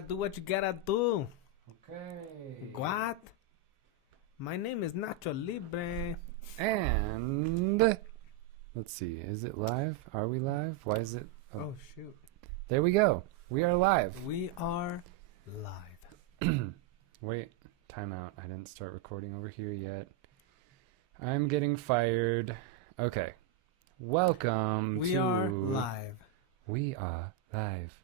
gotta do what you gotta do. Okay. What? My name is Nacho Libre. And let's see. Is it live? Are we live? Why is it? Oh, shoot. There we go. We are live. We are live. Wait. Time out. I didn't start recording over here yet. I'm getting fired. Okay. Welcome We are live. We are live.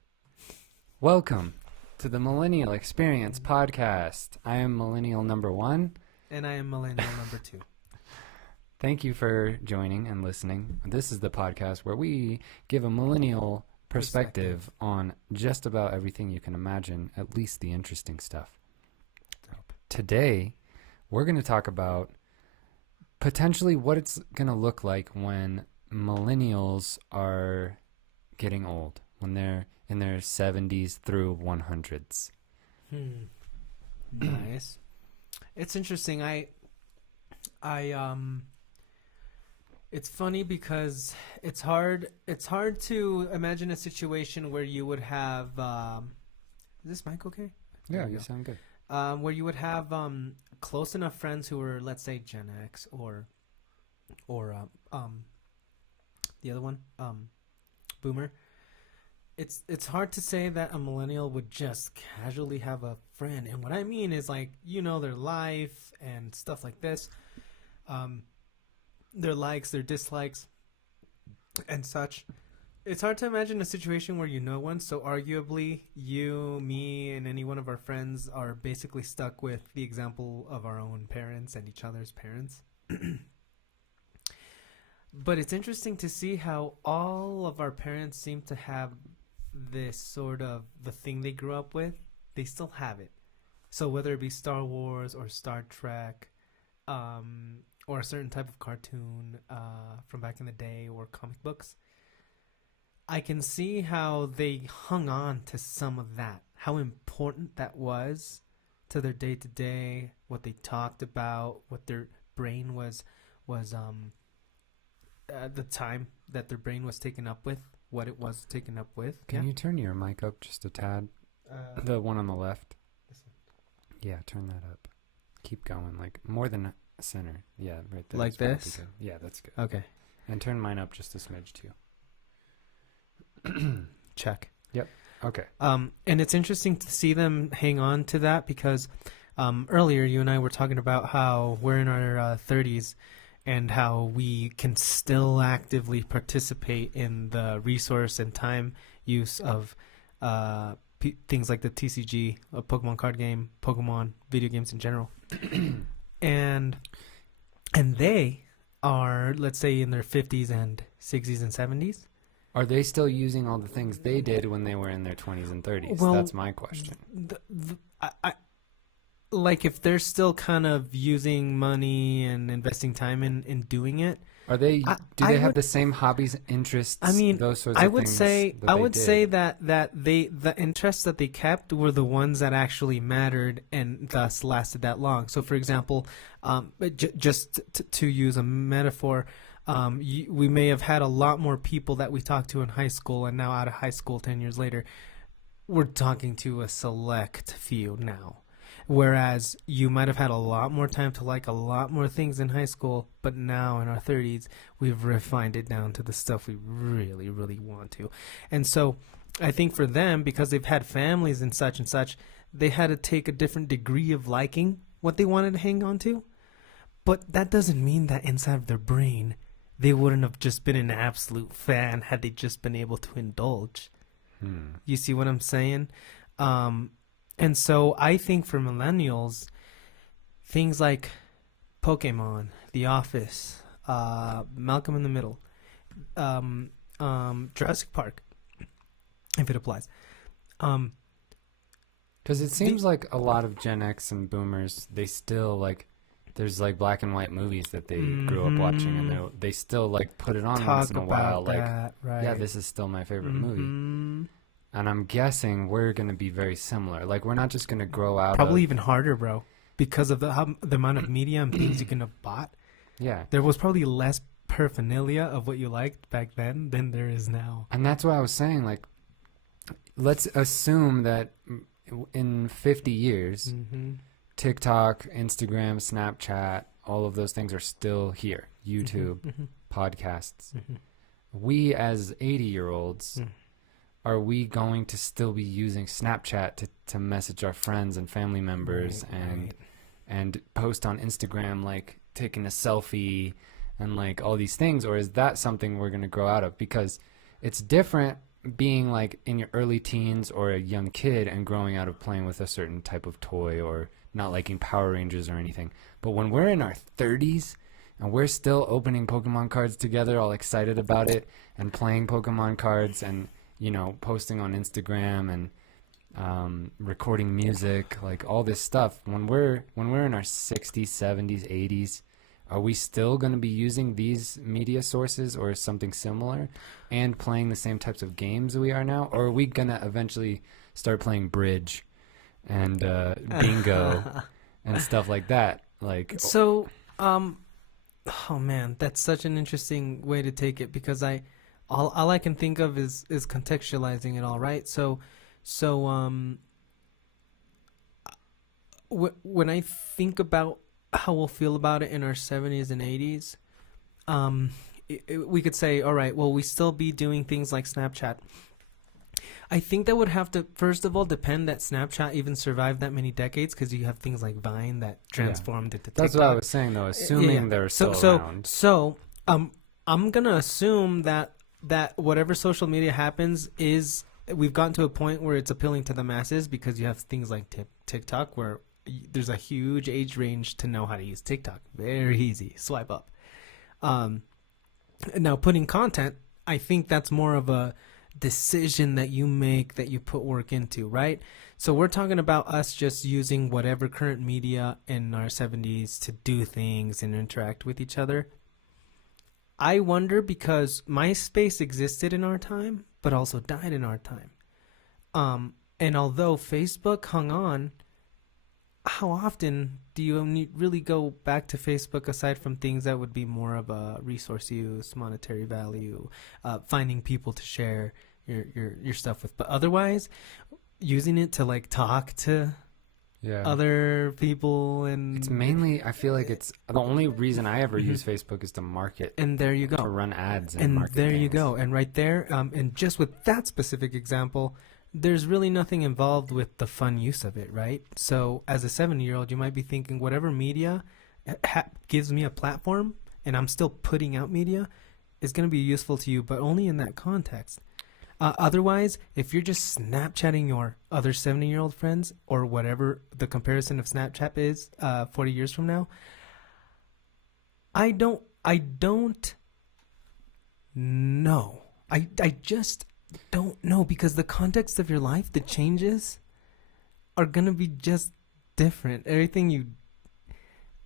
Welcome to the Millennial Experience podcast. I am Millennial number 1. And I am Millennial number 2. Thank you for joining and listening. This is the podcast where we give a millennial perspective on just about everything you can imagine, at least the interesting stuff. Today, we're going to talk about potentially what it's going to look like when millennials are getting old, when they're in their 70s through 100s. Nice. It's interesting. It's funny because it's hard to imagine a situation where you would have is this mic okay? Yeah, you sound good. Where you would have close enough friends who were, let's say, Gen X or the other one, Boomer. It's hard to say that a millennial would just casually have a friend, and what I mean is, like, you know, their life and stuff like this, their likes, their dislikes, and such. It's hard to imagine a situation where you know one, so arguably you, me, and any one of our friends are basically stuck with the example of our own parents and each other's parents. But it's interesting to see how all of our parents seem to have this sort of the thing they grew up with. They still have it. So whether it be Star Wars or Star Trek, or a certain type of cartoon from back in the day, or comic books, I can see how they hung on to some of that, how important that was to their day-to-day, what they talked about, what their brain was at the time that their brain was taken up with, what it was taken up with. Can you turn your mic up just a tad? The one on the left. This one. Yeah, turn that up. Keep going, like more than center. Yeah, right there. Like this? Good. Yeah, that's good. Okay. And turn mine up just a smidge too. Check. Yep. Okay. And it's interesting to see them hang on to that because earlier you and I were talking about how we're in our 30s and how we can still actively participate in the resource and time use of things like the TCG, a Pokemon card game, Pokemon, video games in general. and they are, let's say, in their 50s and 60s and 70s. Are they still using all the things they did when they were in their 20s and 30s? Well, that's my question. Like, if they're still kind of using money and investing time in doing it, are they? Do they have the same hobbies, interests? I mean, those sorts of I would things say that I they would did? say that the interests that they kept were the ones that actually mattered and thus lasted that long. So, for example, just to use a metaphor. We may have had a lot more people that we talked to in high school, and now out of high school 10 years later, we're talking to a select few now. Whereas you might have had a lot more time to like a lot more things in high school, but now in our 30s, we've refined it down to the stuff we really, really want to. And so I think for them, because they've had families and such, they had to take a different degree of liking what they wanted to hang on to. But that doesn't mean that inside of their brain, they wouldn't have just been an absolute fan had they just been able to indulge. You see what I'm saying? And so I think for millennials, things like Pokemon, The Office, Malcolm in the Middle, Jurassic Park, if it applies. Because it seems like a lot of Gen X and Boomers, they still like... There's like black and white movies that they grew up watching, and they still like put it on once in a while. Like, right. Yeah, this is still my favorite movie. And I'm guessing we're going to be very similar. Like, we're not just going to grow out. Probably even harder, bro, because of the amount of media and things you can have bought. Yeah, there was probably less paraphernalia of what you liked back then than there is now. And that's what I was saying. Like, let's assume that in 50 years, Mm-hmm. TikTok, Instagram, Snapchat, all of those things are still here. YouTube, Mm-hmm. podcasts. Mm-hmm. We as 80-year-olds, Mm. are we going to still be using Snapchat to message our friends and family members and post on Instagram, like taking a selfie and like all these things? Or is that something we're going to grow out of? Because it's different being like in your early teens or a young kid and growing out of playing with a certain type of toy or not liking Power Rangers or anything. But when we're in our 30s and we're still opening Pokemon cards together, all excited about it, and playing Pokemon cards and, you know, posting on Instagram and recording music, like all this stuff, when we're in our 60s, 70s, 80s, are we still going to be using these media sources or something similar and playing the same types of games we are now? Or are we going to eventually start playing bridge and bingo and stuff like that? Like, So, oh man, that's such an interesting way to take it, because all I can think of is contextualizing it all, right? So when I think about how we'll feel about it in our 70s and 80s, we could say, all right, well, we still be doing things like Snapchat. I think that would have to, first of all, depend that Snapchat even survived that many decades, because you have things like Vine that transformed into TikTok. that's what I was saying, though, assuming they're still around. So, I'm going to assume that whatever social media happens is, we've gotten to a point where it's appealing to the masses, because you have things like TikTok where there's a huge age range to know how to use TikTok. Very easy. Swipe up. Now, putting content, I think that's more of a decision that you make, that you put work into, right? So we're talking about us just using whatever current media in our 70s to do things and interact with each other. I wonder, because MySpace existed in our time, but also died in our time. And although Facebook hung on, how often do you really go back to Facebook, aside from things that would be more of a resource use, monetary value, finding people to share your stuff with? But otherwise, using it to like talk to other people, and it's mainly, I feel like it's the only reason I ever use Facebook is to market. And there you go. To run ads and And market there you things. go. And right there, and just with that specific example, there's really nothing involved with the fun use of it, right? So as a 70-year-old, you might be thinking, whatever media gives me a platform, and I'm still putting out media, is going to be useful to you, but only in that context. Otherwise, if you're just Snapchatting your other 70-year-old friends, or whatever the comparison of Snapchat is 40 years from now, I don't know. I just don't know, because the context of your life, the changes are going to be just different.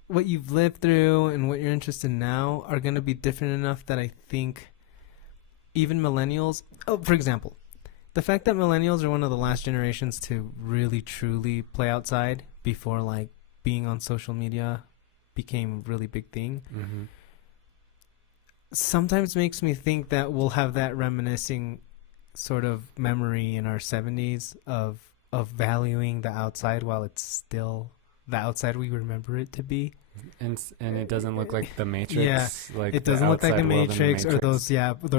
What you've lived through and what you're interested in now are going to be different enough that I think even millennials, for example, the fact that millennials are one of the last generations to really truly play outside before like being on social media became a really big thing, sometimes makes me think that we'll have that reminiscing sort of memory in our 70s of valuing the outside while it's still the outside we remember it to be. And it doesn't look like the Matrix. Yeah, like it doesn't look like the outside world in Matrix, or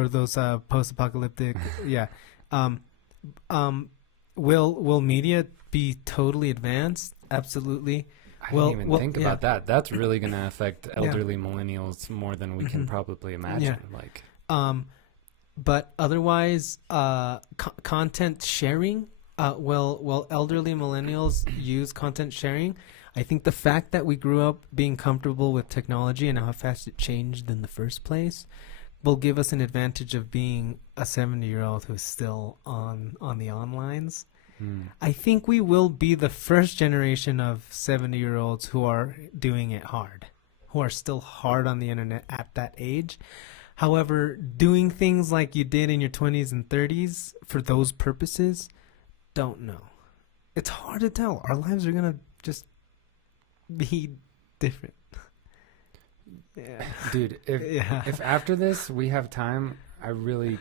those post-apocalyptic. Yeah. Will media be totally advanced? Absolutely. I didn't even think about that. That's really going to affect elderly millennials more than we can probably imagine. Like, but otherwise, content sharing. Well, elderly millennials use content sharing. I think the fact that we grew up being comfortable with technology and how fast it changed in the first place will give us an advantage of being a 70-year-old who's still on the onlines. I think we will be the first generation of 70-year-olds who are doing it hard, who are still hard on the internet at that age. However, doing things like you did in your 20s and 30s for those purposes, don't know. It's hard to tell. Our lives are going to just be different. Yeah. Dude, if after this we have time, I really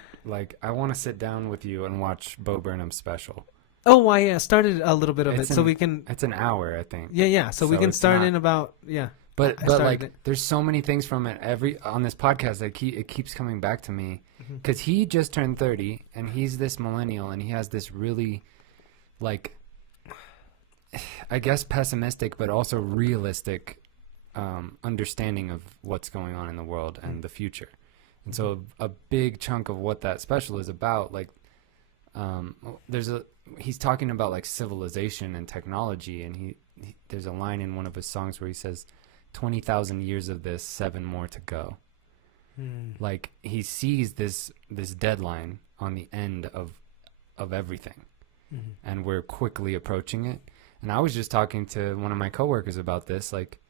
I want to sit down with you and watch Bo Burnham's special. Oh, I started a little bit of It's it, so we can. It's an hour, I think. Yeah. So we So can it's start not- in about But I but started like it. there's so many things from it on this podcast that it keeps coming back to me because he just turned 30 and he's this millennial and he has this really like I guess pessimistic but also realistic understanding of what's going on in the world and the future. And so a big chunk of what that special is about, like he's talking about like civilization and technology, and there's a line in one of his songs where he says 20,000 years of this, 7 more to go. Like he sees this deadline on the end of everything, and we're quickly approaching it. And I was just talking to one of my coworkers about this. Like,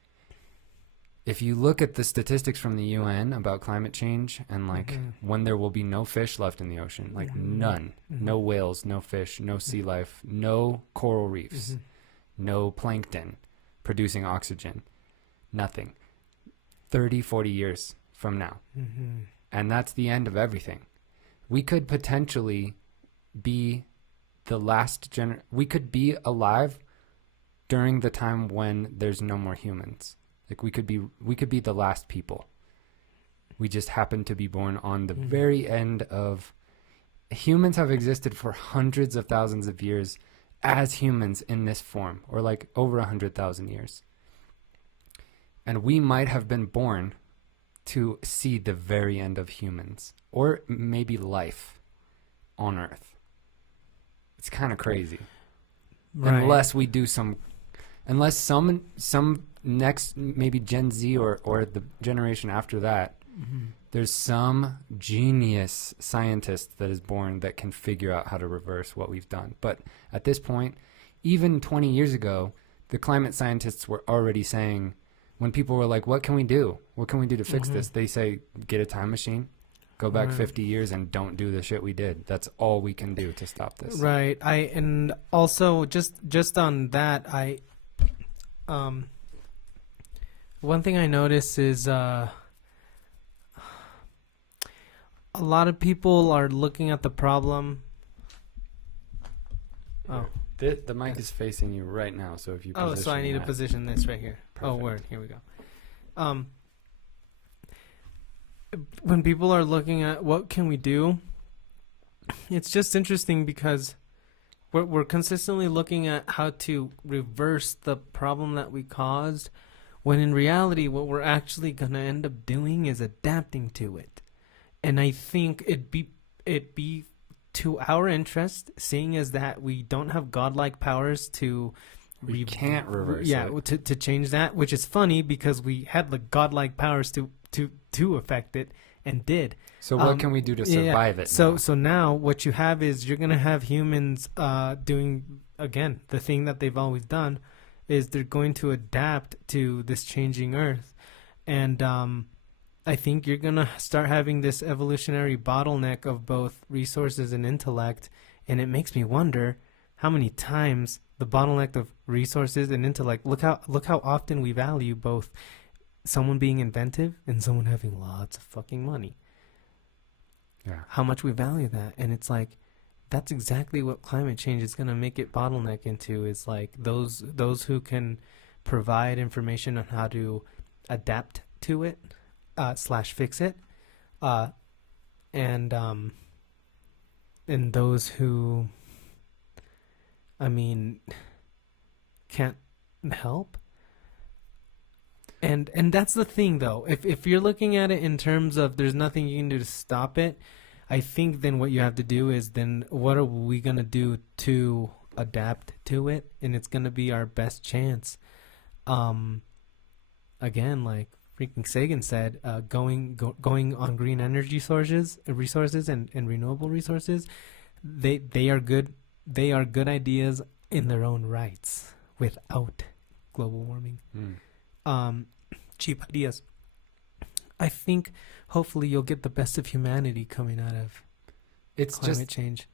if you look at the statistics from the UN about climate change and like when there will be no fish left in the ocean, like none, no whales, no fish, no sea life, no coral reefs, no plankton producing oxygen, nothing. 30, 40 years from now. And that's the end of everything. We could potentially be the last we could be alive during the time when there's no more humans. Like we could be the last people. We just happen to be born on the very end of humans have existed for hundreds of thousands of years as humans in this form, or like over 100,000 years. And we might have been born to see the very end of humans, or maybe life on Earth. It's kind of crazy. Right. Unless some next, maybe Gen Z or the generation after that, there's some genius scientist that is born that can figure out how to reverse what we've done. But at this point, even 20 years ago, the climate scientists were already saying, when people were like, what can we do? What can we do to fix this? They say, get a time machine, go back 50 years and don't do the shit we did. That's all we can do to stop this. Right. And also just on that, one thing I notice is a lot of people are looking at the problem. Oh. The mic is facing you right now, so if you position so I need to that- position this right here. Perfect. Oh, word. Here we go. When people are looking at what can we do, it's just interesting because we're consistently looking at how to reverse the problem that we caused, when in reality what we're actually going to end up doing is adapting to it. And I think it'd be to our interest, seeing as that we don't have godlike powers to We can't reverse it. to change that, which is funny because we had the godlike powers to affect it and did. So what can we do to survive it now? So now what you have is you're going to have humans doing, again, the thing that they've always done, is they're going to adapt to this changing Earth. And I think you're going to start having this evolutionary bottleneck of both resources and intellect. And it makes me wonder how many times the bottleneck of resources and intellect, look how often we value both someone being inventive and someone having lots of fucking money. Yeah. How much we value that. And it's like, that's exactly what climate change is going to make it bottleneck into, is like those who can provide information on how to adapt to it / fix it, and those who, I mean, can't help. And that's the thing, though. If you're looking at it in terms of there's nothing you can do to stop it, I think then what you have to do is then what are we going to do to adapt to it? And it's going to be our best chance. Again, like freaking Sagan said, going on green energy resources and renewable resources, they are good ideas in their own rights without global warming. Cheap ideas. I think hopefully you'll get the best of humanity coming out of climate change.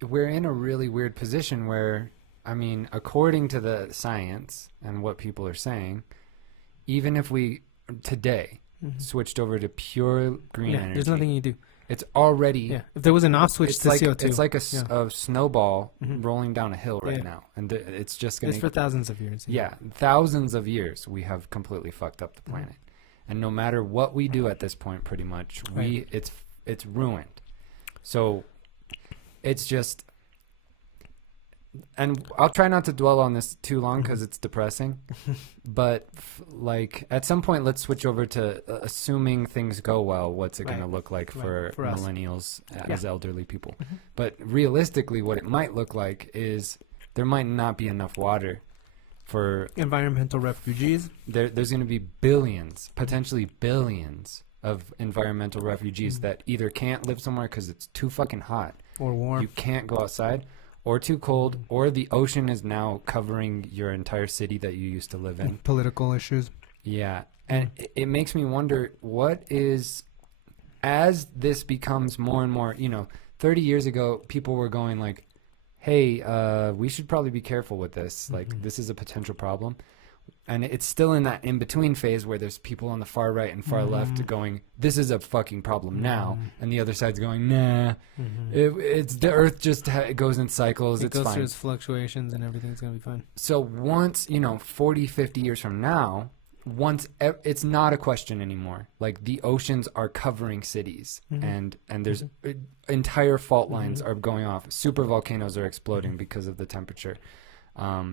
We're in a really weird position where, I mean, according to the science and what people are saying, even if we today switched over to pure green energy, there's nothing you do. It's already. Yeah. If there was an off switch It's to like CO2, it's like yeah. a snowball Mhm. rolling down a hill right Yeah. now, and it's just going It's for thousands of years. yeah, thousands of years we have completely fucked up the Mm-hmm. planet, and no matter what we do at this point, pretty much Right. it's ruined. So it's just, and I'll try not to dwell on this too long because it's depressing, but like at some point, let's switch over to assuming things go well. What's it going to Right. look like Right. for us. millennials Yeah. as elderly people? Mhm. But realistically, what it might look like is there might not be enough water for Environmental refugees. there's going to be billions, potentially billions of environmental refugees Mhm. that either can't live somewhere because it's too fucking hot, Or warm. you can't go outside, or too cold, or the ocean is now covering your entire city that you used to live in. Political issues. Yeah. And it makes me wonder what is, as this becomes more and more, 30 years ago, people were going like, hey, we should probably be careful with this. Like, Mhm. this is a potential problem. And it's still in that in-between phase where there's people on the far right and far left Mhm. going, this is a fucking problem now. Mhm. And the other side's going, nah, Mhm. it's the earth just it goes in cycles. It It's goes fine. through its fluctuations and everything's going to be fine. So once, 40, 50 years from now, it's not a question anymore. Like the oceans are covering cities Mhm. and there's entire fault lines Mhm. are going off. Super volcanoes are exploding because of the temperature.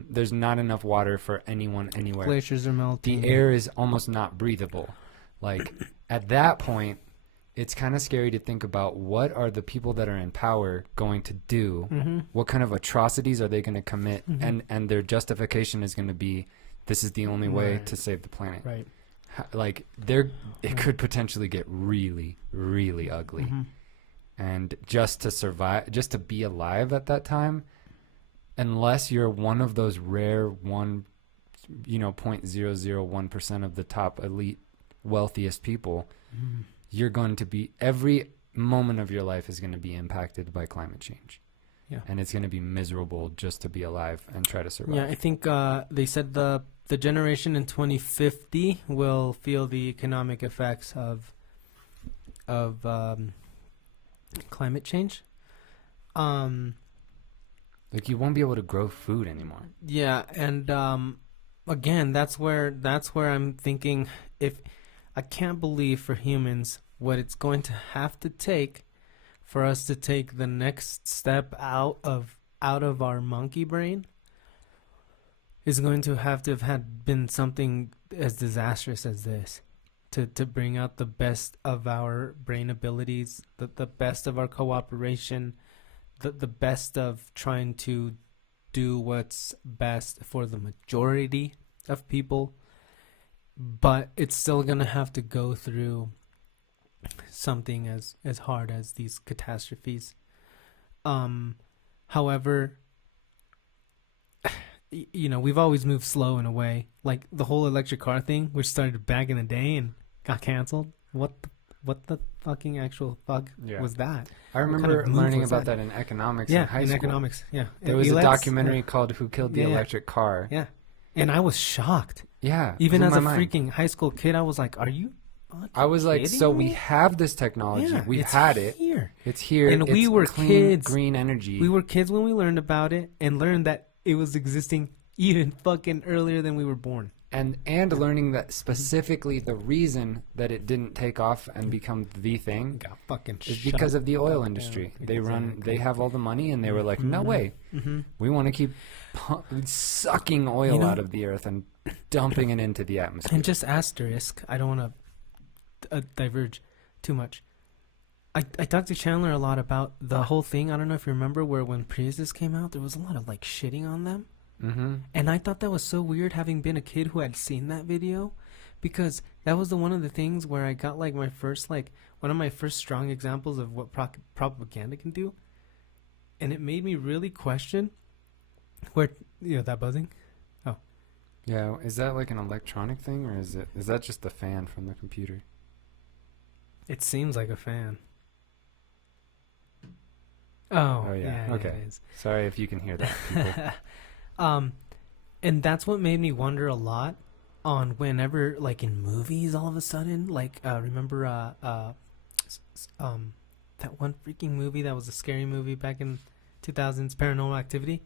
There's not enough water for anyone anywhere. Glaciers are melting. The air is almost not breathable. Like at that point, it's kind of scary to think about what are the people that are in power going to do? Mm-hmm. What kind of atrocities are they going to commit? Mhm. And their justification is going to be, this is the only way Right. to save the planet. Right. Like it could potentially get really, really ugly. Mhm. And just to survive, just to be alive at that time, unless you're one of those rare 0.001% of the top elite wealthiest people, Mhm. you're going to be, every moment of your life is going to be impacted by climate change. Yeah. And it's going to be miserable just to be alive and try to survive. Yeah, I think they said the generation in 2050 will feel the economic effects of climate change. Like you won't be able to grow food anymore. Yeah, and again, that's where I'm thinking, if I can't believe for humans what it's going to have to take for us to take the next step out of our monkey brain is going to have had been something as disastrous as this to bring out the best of our brain abilities, the best of our cooperation, the best of trying to do what's best for the majority of people, but it's still going to have to go through something as hard as these catastrophes. However, we've always moved slow in a way. Like the whole electric car thing, which started back in the day and got canceled. What the fucking actual fuck was that? I kind remember of move learning was about that? that in economics Yeah, in high in school. economics. Yeah, There was a ELECs, documentary yeah. called Who Killed the Yeah, yeah. Electric Car. Yeah, and I was shocked. Yeah. Even blew as my a mind. freaking high school kid, I was like, "Are you?" I was like, kidding so me? we have this technology. Yeah, We've it's had it. here. It's here. And we It's were clean, kids. green energy. We were kids when we learned about it, and learned that it was existing even fucking earlier than we were born. and learning that specifically the reason that it didn't take off and become the thing Got fucking is shut because of the oil down. industry. Yeah, They have all the money, and they were like, no way. Mm-hmm. We want to keep sucking oil out of the earth and dumping it into the atmosphere. And just asterisk, I don't want to diverge too much. I talked to Chandler a lot about the whole thing. I don't know if you remember where when Priuses came out, there was a lot of like shitting on them. Mm-hmm. And I thought that was so weird, having been a kid who had seen that video, because that was one of the things where I got like one of my first strong examples of what propaganda can do. And it made me really question where, that buzzing? Yeah, is that like an electronic thing, or is that just the fan from the computer? It seems like a fan. Oh yeah. yeah, Okay. it is. Sorry if you can hear that, people. And that's what made me wonder a lot on whenever, like in movies, all of a sudden, like remember that one freaking movie that was a scary movie back in 2000s, Paranormal Activity,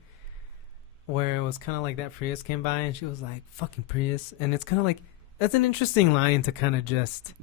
where it was kind of like that Prius came by and she was like, fucking Prius. And it's kind of like, that's an interesting line to kind of just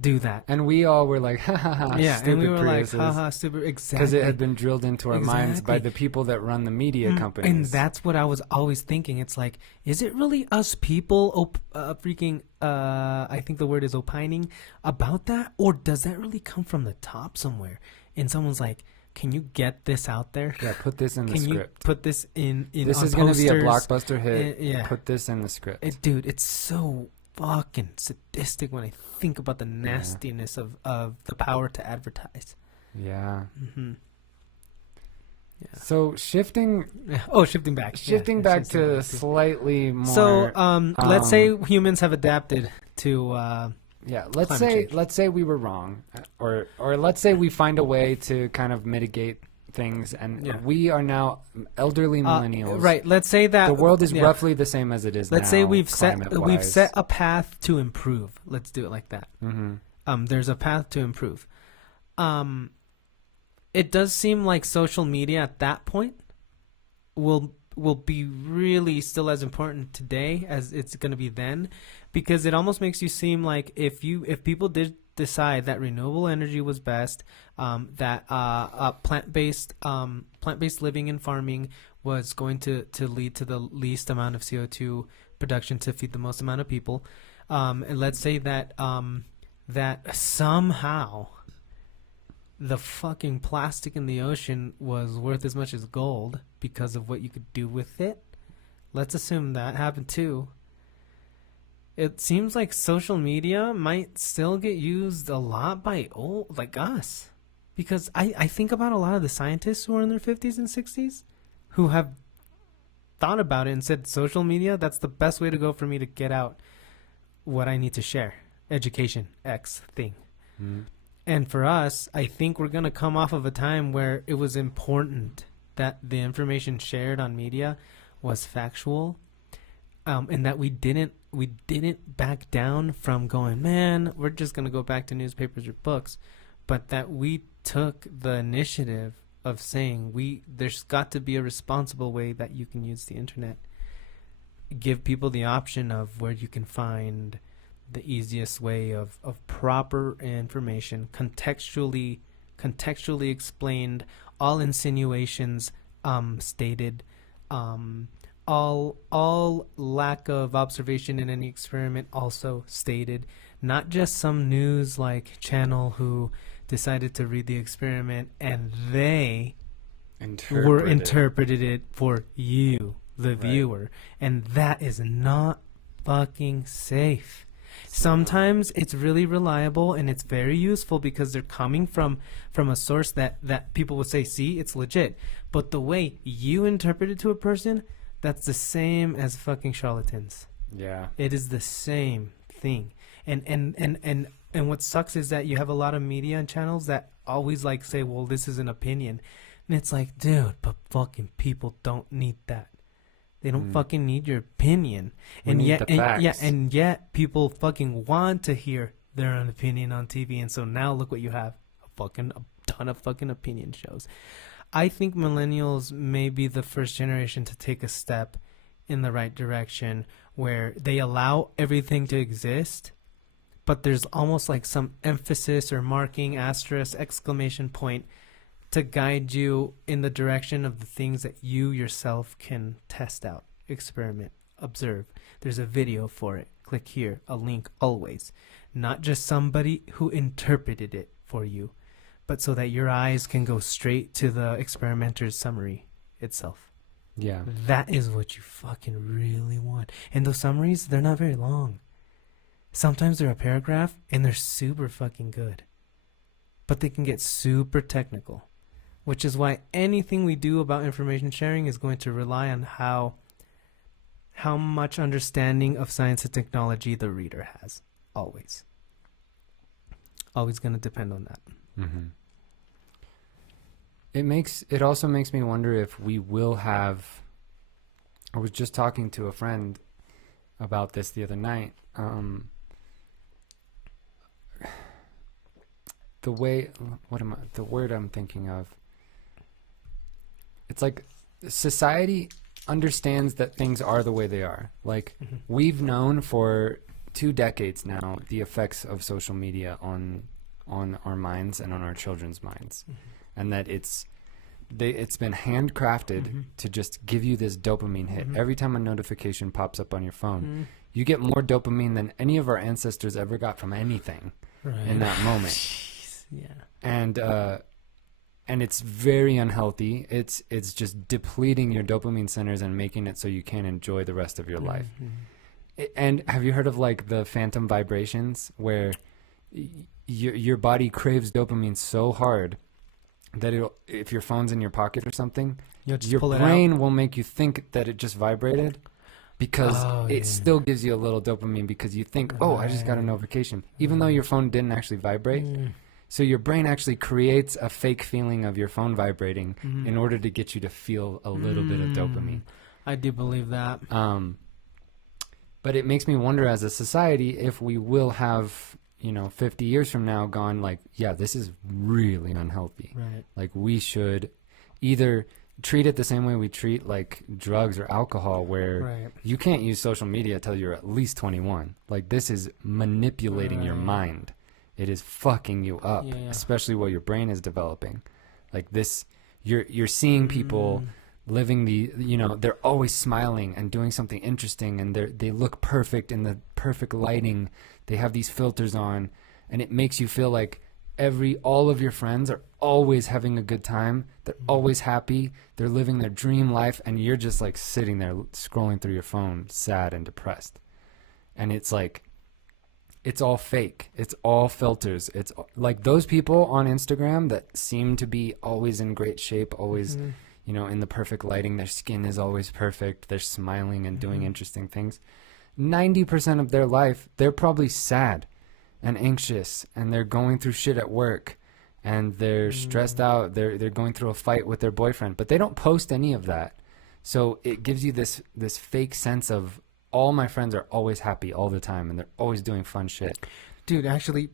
do that. And we all were like, ha ha ha, Yeah, stupid and we were Priuses. like, haha, stupid. Exactly. Because it had been drilled into our minds by Exactly. the people that run the media companies. And that's what I was always thinking. It's like, is it really us people I think the word is opining about that? Or does that really come from the top somewhere? And someone's like, can you get this out there? Yeah, put this in the Can you script. put this in This on is going to be a posters? blockbuster hit. Yeah. Put this in the script. Dude, it's so fucking sadistic when I think about the nastiness of the power to advertise. Yeah. Mm-hmm. So shifting Shifting back. back to slightly more. So let's say humans have adapted to let's say we were wrong, or let's say we find a way to kind of mitigate things, and we are now elderly millennials. Right. Let's say that the world is roughly the same as it is now. Let's say we've set climate-wise. a path to improve. Let's do it like that. Mm-hmm. There's a path to improve. It does seem like social media at that point will be really still as important today as it's going to be then, because it almost makes you seem like if people did decide that renewable energy was best, that plant-based living and farming was going to lead to the least amount of CO2 production to feed the most amount of people, and let's say that that somehow the fucking plastic in the ocean was worth as much as gold because of what you could do with it. Let's assume that happened too. It seems like social media might still get used a lot by old, like us. Because I think about a lot of the scientists who are in their 50s and 60s who have thought about it and said, social media, that's the best way to go for me to get out what I need to share. Education, X thing. Mm-hmm. And for us, I think we're going to come off of a time where it was important that the information shared on media was factual, and that we didn't back down from going, man, we're just going to go back to newspapers or books, but that we took the initiative of saying there's got to be a responsible way that you can use the internet. Give people the option of where you can find the easiest way of proper information, contextually explained, all insinuations stated, all lack of observation in any experiment also stated, not just some news like channel who decided to read the experiment and they interpreted it for you, the viewer, and that is not fucking safe. Sometimes it's really reliable and it's very useful because they're coming from a source that people would say, see, it's legit. But the way you interpret it to a person, that's the same as fucking charlatans. Yeah. It is the same thing. And what sucks is that you have a lot of media and channels that always like say, well, this is an opinion. And it's like, dude, but fucking people don't need that. They don't fucking need your opinion. And yet people fucking want to hear their own opinion on TV. And so now look what you have. A ton of fucking opinion shows. I think millennials may be the first generation to take a step in the right direction where they allow everything to exist, but there's almost like some emphasis or marking, asterisk, exclamation point to guide you in the direction of the things that you yourself can test out, experiment, observe. There's a video for it. Click here, a link always. Not just somebody who interpreted it for you, but so that your eyes can go straight to the experimenter's summary itself. Yeah. That is what you fucking really want. And those summaries, they're not very long. Sometimes they're a paragraph and they're super fucking good. But they can get super technical. Which is why anything we do about information sharing is going to rely on how much understanding of science and technology the reader has. Always. Always going to depend on that. Mm-hmm. It also makes me wonder if we will have. I was just talking to a friend about this the other night. the way, the word I'm thinking of, it's like society understands that things are the way they are. Like, we've known for 2 decades now the effects of social media on our minds and on our children's minds, and that it's been handcrafted to just give you this dopamine hit every time a notification pops up on your phone. You get more dopamine than any of our ancestors ever got from anything in that moment. Jeez. Yeah. And it's very unhealthy. It's just depleting your dopamine centers and making it so you can't enjoy the rest of your life. And have you heard of like the phantom vibrations, where your body craves dopamine so hard that if your phone's in your pocket or something, your brain will make you think that it just vibrated, because it still gives you a little dopamine, because you think, oh, I just got a notification, even though your phone didn't actually vibrate. So your brain actually creates a fake feeling of your phone vibrating in order to get you to feel a little bit of dopamine. I do believe that. But it makes me wonder, as a society, if we will have, 50 years from now gone like, yeah, this is really unhealthy. Right. Like, we should either treat it the same way we treat like drugs or alcohol, where you can't use social media till you're at least 21. Like, this is manipulating your mind. It is fucking you up, especially while your brain is developing. Like this, you're seeing people living they're always smiling and doing something interesting, and they look perfect in the perfect lighting. They have these filters on, and it makes you feel like all of your friends are always having a good time. They're always happy. They're living their dream life, and you're just like sitting there scrolling through your phone, sad and depressed. And it's like, it's all fake. It's all filters. It's like those people on Instagram that seem to be always in great shape, always, in the perfect lighting. Their skin is always perfect. They're smiling and doing interesting things. 90% of their life, they're probably sad and anxious, and they're going through shit at work, and they're stressed out. They're going through a fight with their boyfriend, but they don't post any of that. So it gives you this fake sense of, all my friends are always happy all the time, and they're always doing fun shit. Dude, actually,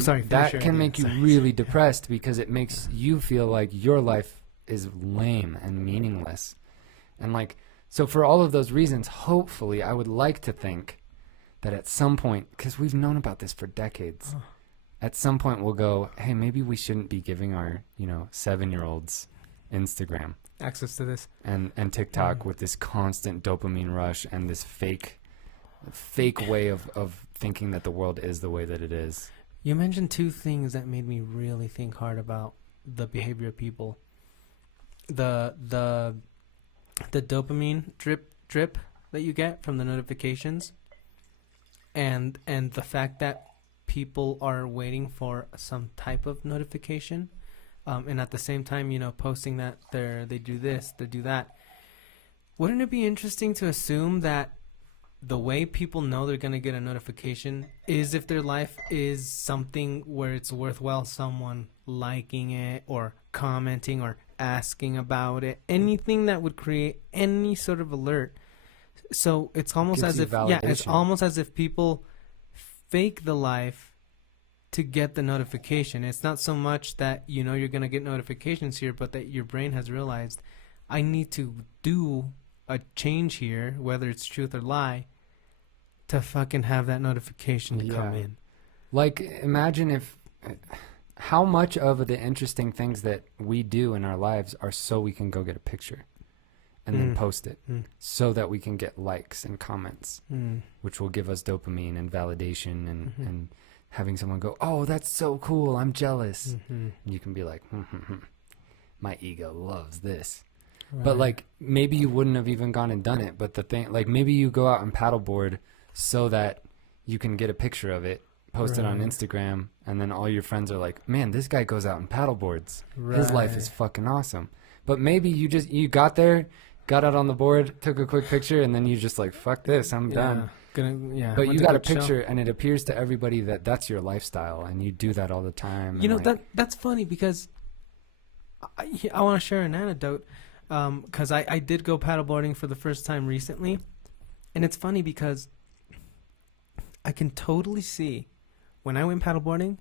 sorry. That can make you really depressed, because it makes you feel like your life is lame and meaningless. And like, so for all of those reasons, hopefully, I would like to think that at some point, because we've known about this for decades, at some point we'll go, hey, maybe we shouldn't be giving our, 7-year-olds Instagram access to this and TikTok with this constant dopamine rush and this fake way of thinking that the world is the way that it is. You mentioned 2 things that made me really think hard about the behavior of people. The dopamine drip that you get from the notifications, and the fact that people are waiting for some type of notification. And at the same time, posting that they do this, they do that. Wouldn't it be interesting to assume that the way people know they're going to get a notification is if their life is something where it's worthwhile, someone liking it or commenting or asking about it, anything that would create any sort of alert. So it's almost as if, it's almost as if people fake the life to get the notification. It's not so much that you're going to get notifications here, but that your brain has realized, I need to do a change here, whether it's truth or lie, to fucking have that notification come in. Like, imagine how much of the interesting things that we do in our lives are so we can go get a picture and then post it so that we can get likes and comments, which will give us dopamine and validation and having someone go, oh, that's so cool, I'm jealous. And you can be like, my ego loves this. Right. But like, maybe you wouldn't have even gone and done it. But the thing, like, maybe you go out and paddleboard so that you can get a picture of it, post it on Instagram, and then all your friends are like, man, this guy goes out and paddleboards. His life is fucking awesome. But maybe you got there, got out on the board, took a quick picture, and then you just like, fuck this, I'm done. But you got a picture, and it appears to everybody that that's your lifestyle, and you do that all the time. That's funny, because I want to share an anecdote, because I did go paddleboarding for the first time recently, and it's funny because I can totally see when I went paddleboarding,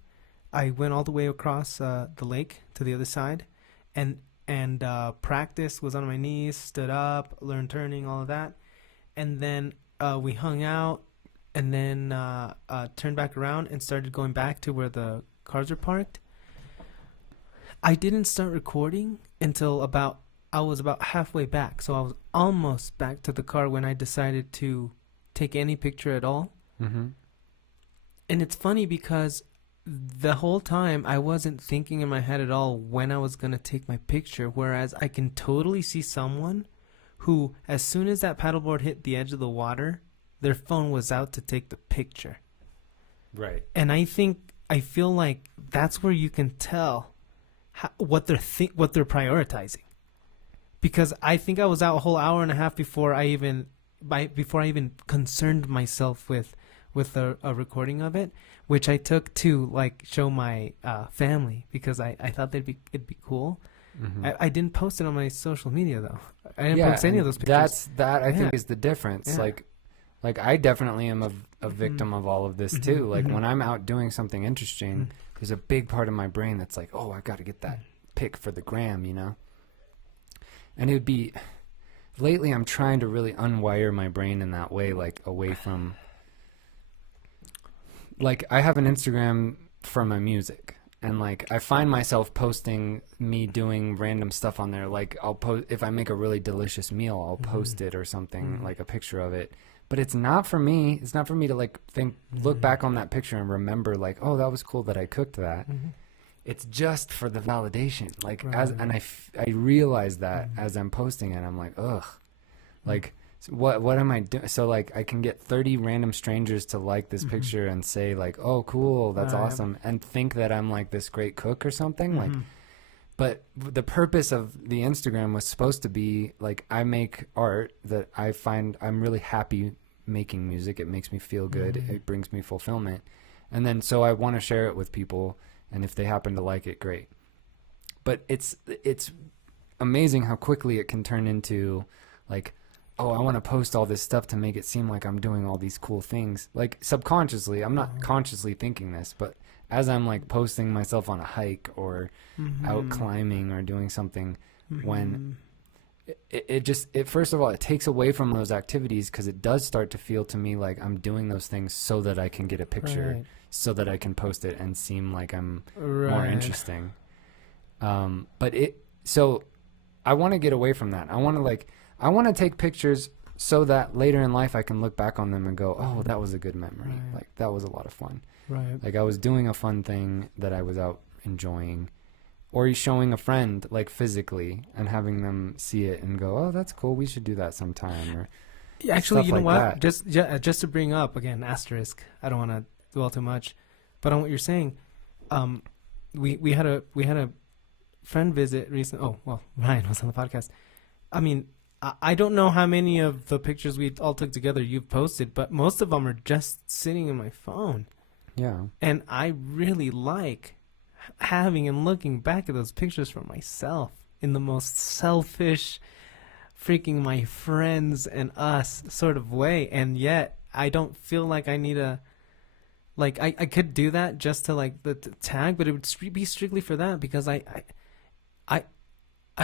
I went all the way across the lake to the other side, and practice was on my knees, stood up, learned turning, all of that, and then we hung out, and then turned back around and started going back to where the cars are parked. I didn't start recording until I was about halfway back, so I was almost back to the car when I decided to take any picture at all. Mm-hmm. And it's funny because the whole time I wasn't thinking in my head at all when I was going to take my picture, whereas I can totally see someone who, as soon as that paddleboard hit the edge of the water, their phone was out to take the picture. Right. And I feel like that's where you can tell what they're prioritizing. Because I think I was out a whole hour and a half before I even concerned myself with a recording of it, which I took to like show my family because I thought it'd be cool. Mm-hmm. I didn't post it on my social media though. I didn't post any of those pictures. I think is the difference. Yeah. Like I definitely am a victim of all of this too. Like when I'm out doing something interesting, there's a big part of my brain that's like, oh, I got to get that pic for the gram, you know? And it would be, lately I'm trying to really unwire my brain in that way, like away from, like I have an Instagram for my music. And like I find myself posting me doing random stuff on there. Like I'll post, if I make a really delicious meal, I'll post it or something, like a picture of it. But it's not for me. It's not for me to like look back on that picture and remember like, oh, that was cool that I cooked that. It's just for the validation. Like I realize that as I'm posting it, I'm like, ugh, like what am I doing? So like I can get 30 random strangers to like this picture and say like, oh, cool, that's awesome, and think that I'm like this great cook or something. Like, but the purpose of the Instagram was supposed to be like I make art that I find I'm really happy making music. It makes me feel good. It brings me fulfillment. And then so I want to share it with people, and if they happen to like it, great. But it's amazing how quickly it can turn into like, oh, I want to post all this stuff to make it seem like I'm doing all these cool things. Like subconsciously, I'm not consciously thinking this, but as I'm like posting myself on a hike or out climbing or doing something, when it first of all, it takes away from those activities, because it does start to feel to me like I'm doing those things so that I can get a picture, so that I can post it and seem like I'm more interesting. So I want to get away from that. I want to take pictures so that later in life I can look back on them and go, oh, that was a good memory. Like that was a lot of fun. Like I was doing a fun thing that I was out enjoying, or showing a friend like physically and having them see it and go, oh, that's cool, we should do that sometime. Or actually, you know like what? Just to bring up again, asterisk. I don't want to dwell too much, but on what you're saying, we had a friend visit recently. Oh well, Ryan was on the podcast. I mean, I don't know how many of the pictures we all took together you've posted, but most of them are just sitting in my phone. Yeah. And I really like having and looking back at those pictures for myself in the most selfish, freaking my friends and us sort of way. And yet I don't feel like I need a, like I could do that just to like the tag, but it would be strictly for that, because I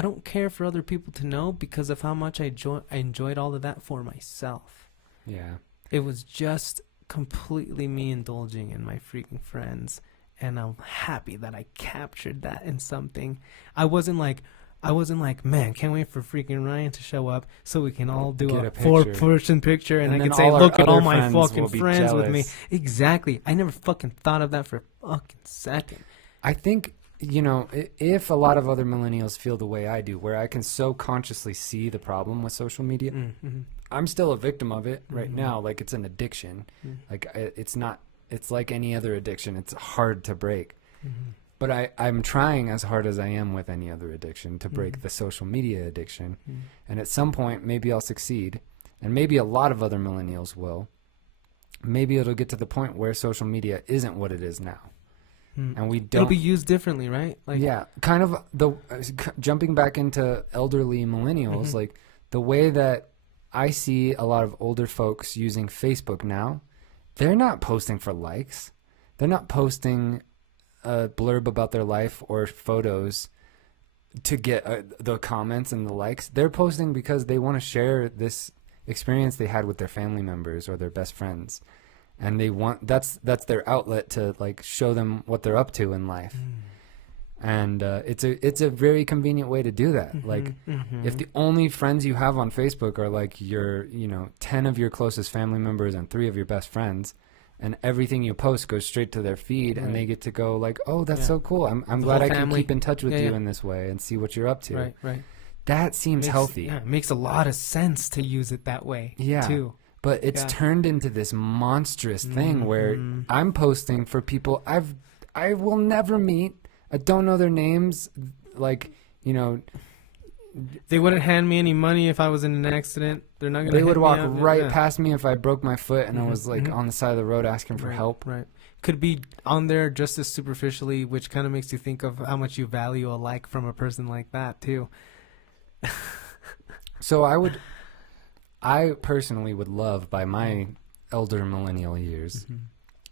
don't care for other people to know, because of how much I enjoyed all of that for myself. Yeah. It was just completely me indulging in my freaking friends, and I'm happy that I captured that in something. I wasn't like, man, can't wait for freaking Ryan to show up so we can all do a 4-person picture, and I can say, look at all my fucking friends with me. Exactly. I never fucking thought of that for a fucking second. I think, you know, if a lot of other millennials feel the way I do, where I can so consciously see the problem with social media, I'm still a victim of it right now. Like it's an addiction. Like it's like any other addiction. It's hard to break. But I'm trying as hard as I am with any other addiction to break the social media addiction. And at some point, maybe I'll succeed. And maybe a lot of other millennials will. Maybe it'll get to the point where social media isn't what it is now. And we don't. It'll be used differently, right? Like, yeah, kind of jumping back into elderly millennials, like the way that I see a lot of older folks using Facebook now, they're not posting for likes. They're not posting a blurb about their life or photos to get the comments and the likes. They're posting because they want to share this experience they had with their family members or their best friends, and they want that's their outlet to like show them what they're up to in life. And it's a very convenient way to do that. Like if the only friends you have on Facebook are like your 10 of your closest family members and 3 of your best friends, and everything you post goes straight to their feed, and they get to go like, oh, that's so cool, I'm glad I can keep in touch with you in this way and see what you're up to. Right. That seems healthy. Yeah, it makes a lot of sense to use it that way too. But it's turned into this monstrous thing where I'm posting for people I will never meet. I don't know their names. Like, they wouldn't hand me any money if I was in an accident. They're not gonna. They would hit walk me up. right past me if I broke my foot and I was like on the side of the road asking for help. Right. Could be on there just as superficially, which kind of makes you think of how much you value a like from a person like that too. So I personally would love, by my elder millennial years,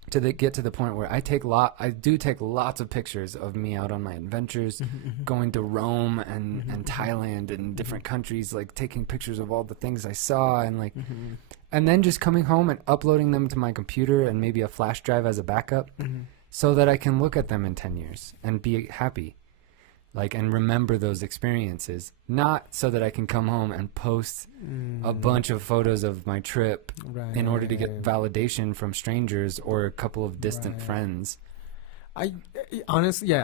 to get to the point where I do take lots of pictures of me out on my adventures, going to Rome and Thailand and different countries, like taking pictures of all the things I saw, and like, and then just coming home and uploading them to my computer and maybe a flash drive as a backup, so that I can look at them in 10 years and be happy. Like, and remember those experiences, not so that I can come home and post a bunch of photos of my trip in order to get validation from strangers or a couple of distant friends. I honestly,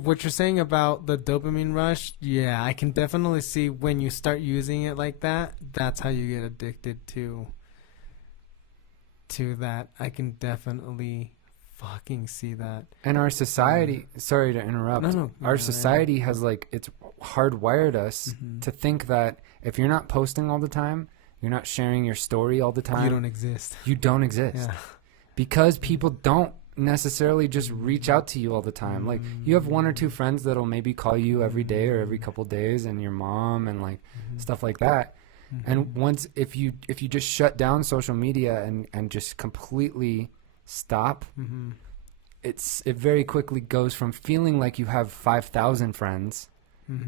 what you're saying about the dopamine rush, I can definitely see when you start using it like that, that's how you get addicted to that. I can definitely fucking see that. And our society, sorry to interrupt, our society has like, it's hardwired us to think that if you're not posting all the time, you're not sharing your story all the time, you don't exist. Because people don't necessarily just reach out to you all the time. Like, you have 1 or 2 friends that'll maybe call you every day or every couple days, and your mom and like stuff like that. And once if you just shut down social media and just completely stop, it very quickly goes from feeling like you have 5,000 friends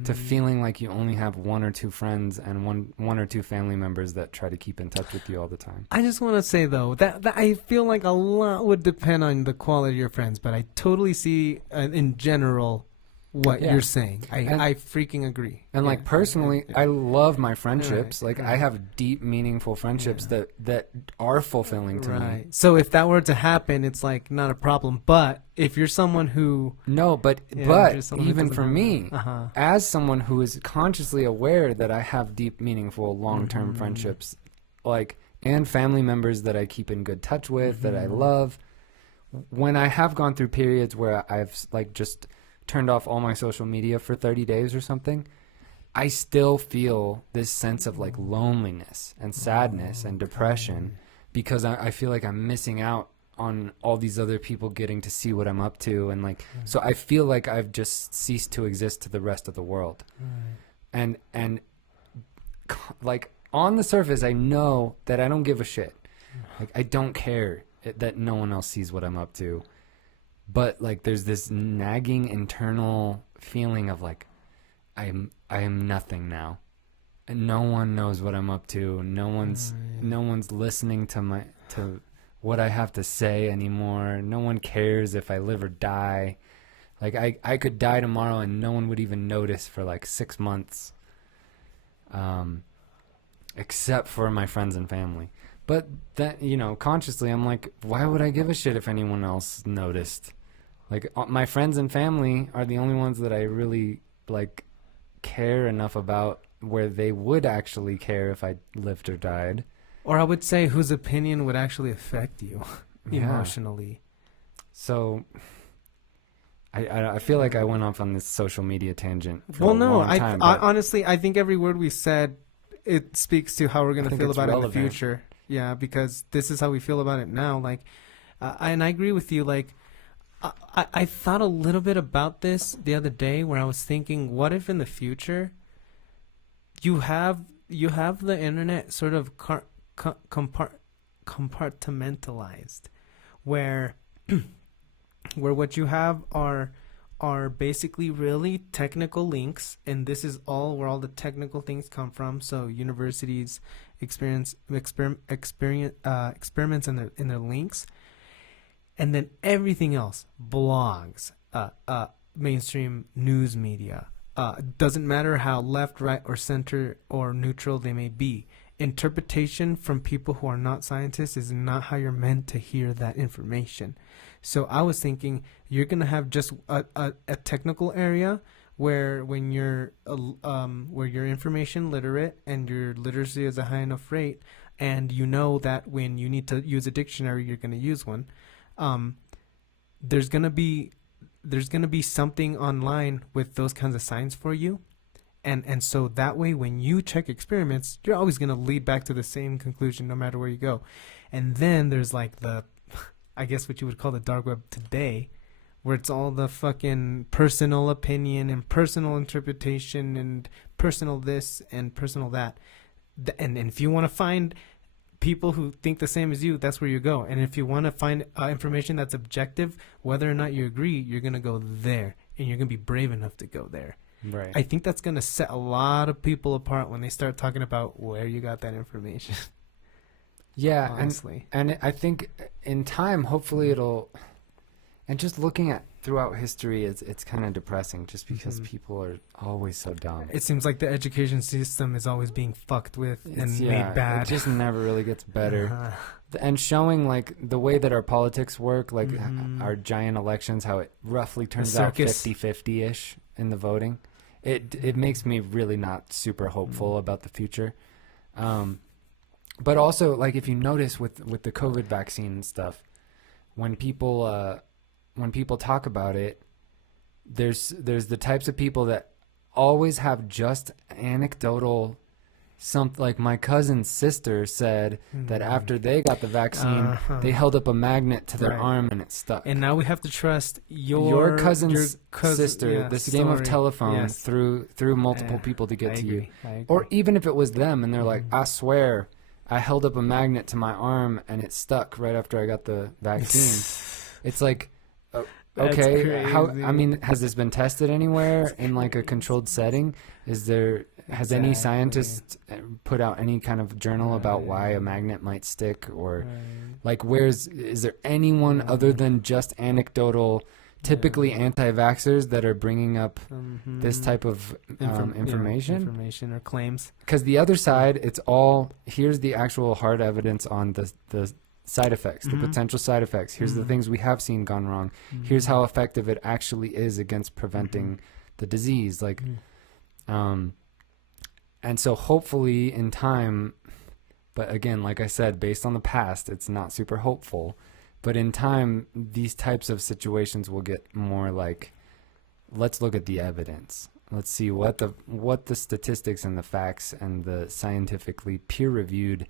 to feeling like you only have 1 or 2 friends and one or 2 family members that try to keep in touch with you all the time. I just want to say though that I feel like a lot would depend on the quality of your friends, but I totally see in general what you're saying. I freaking agree. And like personally, I love my friendships. Like I have deep, meaningful friendships that are fulfilling to me. So if that were to happen, it's like not a problem. But if you're someone who but even for me, as someone who is consciously aware that I have deep, meaningful, long-term friendships, like, and family members that I keep in good touch with, that I love, when I have gone through periods where I've like just turned off all my social media for 30 days or something, I still feel this sense of like loneliness and sadness and depression, because I feel like I'm missing out on all these other people getting to see what I'm up to, and like, so I feel like I've just ceased to exist to the rest of the world. And like on the surface, I know that I don't give a shit. Like, I don't care that no one else sees what I'm up to. But like, there's this nagging internal feeling of like, I am nothing now, and no one knows what I'm up to. No one's listening to what I have to say anymore. No one cares if I live or die. Like, I could die tomorrow and no one would even notice for like 6 months, except for my friends and family. But that, consciously, I'm like, why would I give a shit if anyone else noticed? Like, my friends and family are the only ones that I really like care enough about where they would actually care if I lived or died. Or I would say whose opinion would actually affect you emotionally. So I feel like I went off on this social media tangent for well, a no, long time. Honestly, I think every word we said, it speaks to how we're going to feel about relevant. it in the future. Yeah, because this is how we feel about it now. Like, and I agree with you. Like, I thought a little bit about this the other day, where I was thinking, what if in the future you have the internet sort of compartmentalized, where where what you have are basically really technical links, and this is all where all the technical things come from. So universities experiments in their links, and then everything else, blogs, mainstream news media. Doesn't matter how left, right, or center or neutral they may be. Interpretation from people who are not scientists is not how you're meant to hear that information. So I was thinking you're gonna have just a technical area where when you're where you're information literate and your literacy is a high enough rate, and you know that when you need to use a dictionary, you're gonna use one. There's gonna be something online with those kinds of signs for you. And so that way, when you check experiments, you're always going to lead back to the same conclusion no matter where you go. And then there's like I guess what you would call the dark web today, where it's all the fucking personal opinion and personal interpretation and personal this and personal that. And if you want to find people who think the same as you, that's where you go. And if you want to find information that's objective, whether or not you agree, you're going to go there. And you're going to be brave enough to go there. Right. I think that's going to set a lot of people apart when they start talking about where you got that information. Yeah, honestly. And I think in time, hopefully it'll. And just looking at throughout history, it's kind of depressing, just because people are always so dumb. It seems like the education system is always being fucked with and made bad. It just never really gets better. And showing like the way that our politics work, like our giant elections, how it roughly turns out 50-50-ish in the voting. It makes me really not super hopeful about the future. But also, like, if you notice with the COVID vaccine and stuff, when people talk about it, there's the types of people that always have just anecdotal. Like my cousin's sister said that after they got the vaccine, they held up a magnet to their arm and it stuck. And now we have to trust your cousin's sister, this game of telephone through multiple people to get to you. Or even if it was them and they're like, I swear, I held up a magnet to my arm and it stuck right after I got the vaccine. It's like, okay, has this been tested anywhere in like a controlled setting? Has any scientist put out any kind of journal about why a magnet might stick, or like is there anyone other than just anecdotal, typically anti-vaxxers that are bringing up this type of information or claims? Because the other side, it's all, here's the actual hard evidence on the side effects, the potential side effects. Here's the things we have seen gone wrong. Here's how effective it actually is against preventing the disease. Like, and so hopefully in time, but again, like I said, based on the past, it's not super hopeful. But in time, these types of situations will get more like, let's look at the evidence. Let's see what the statistics and the facts and the scientifically peer-reviewed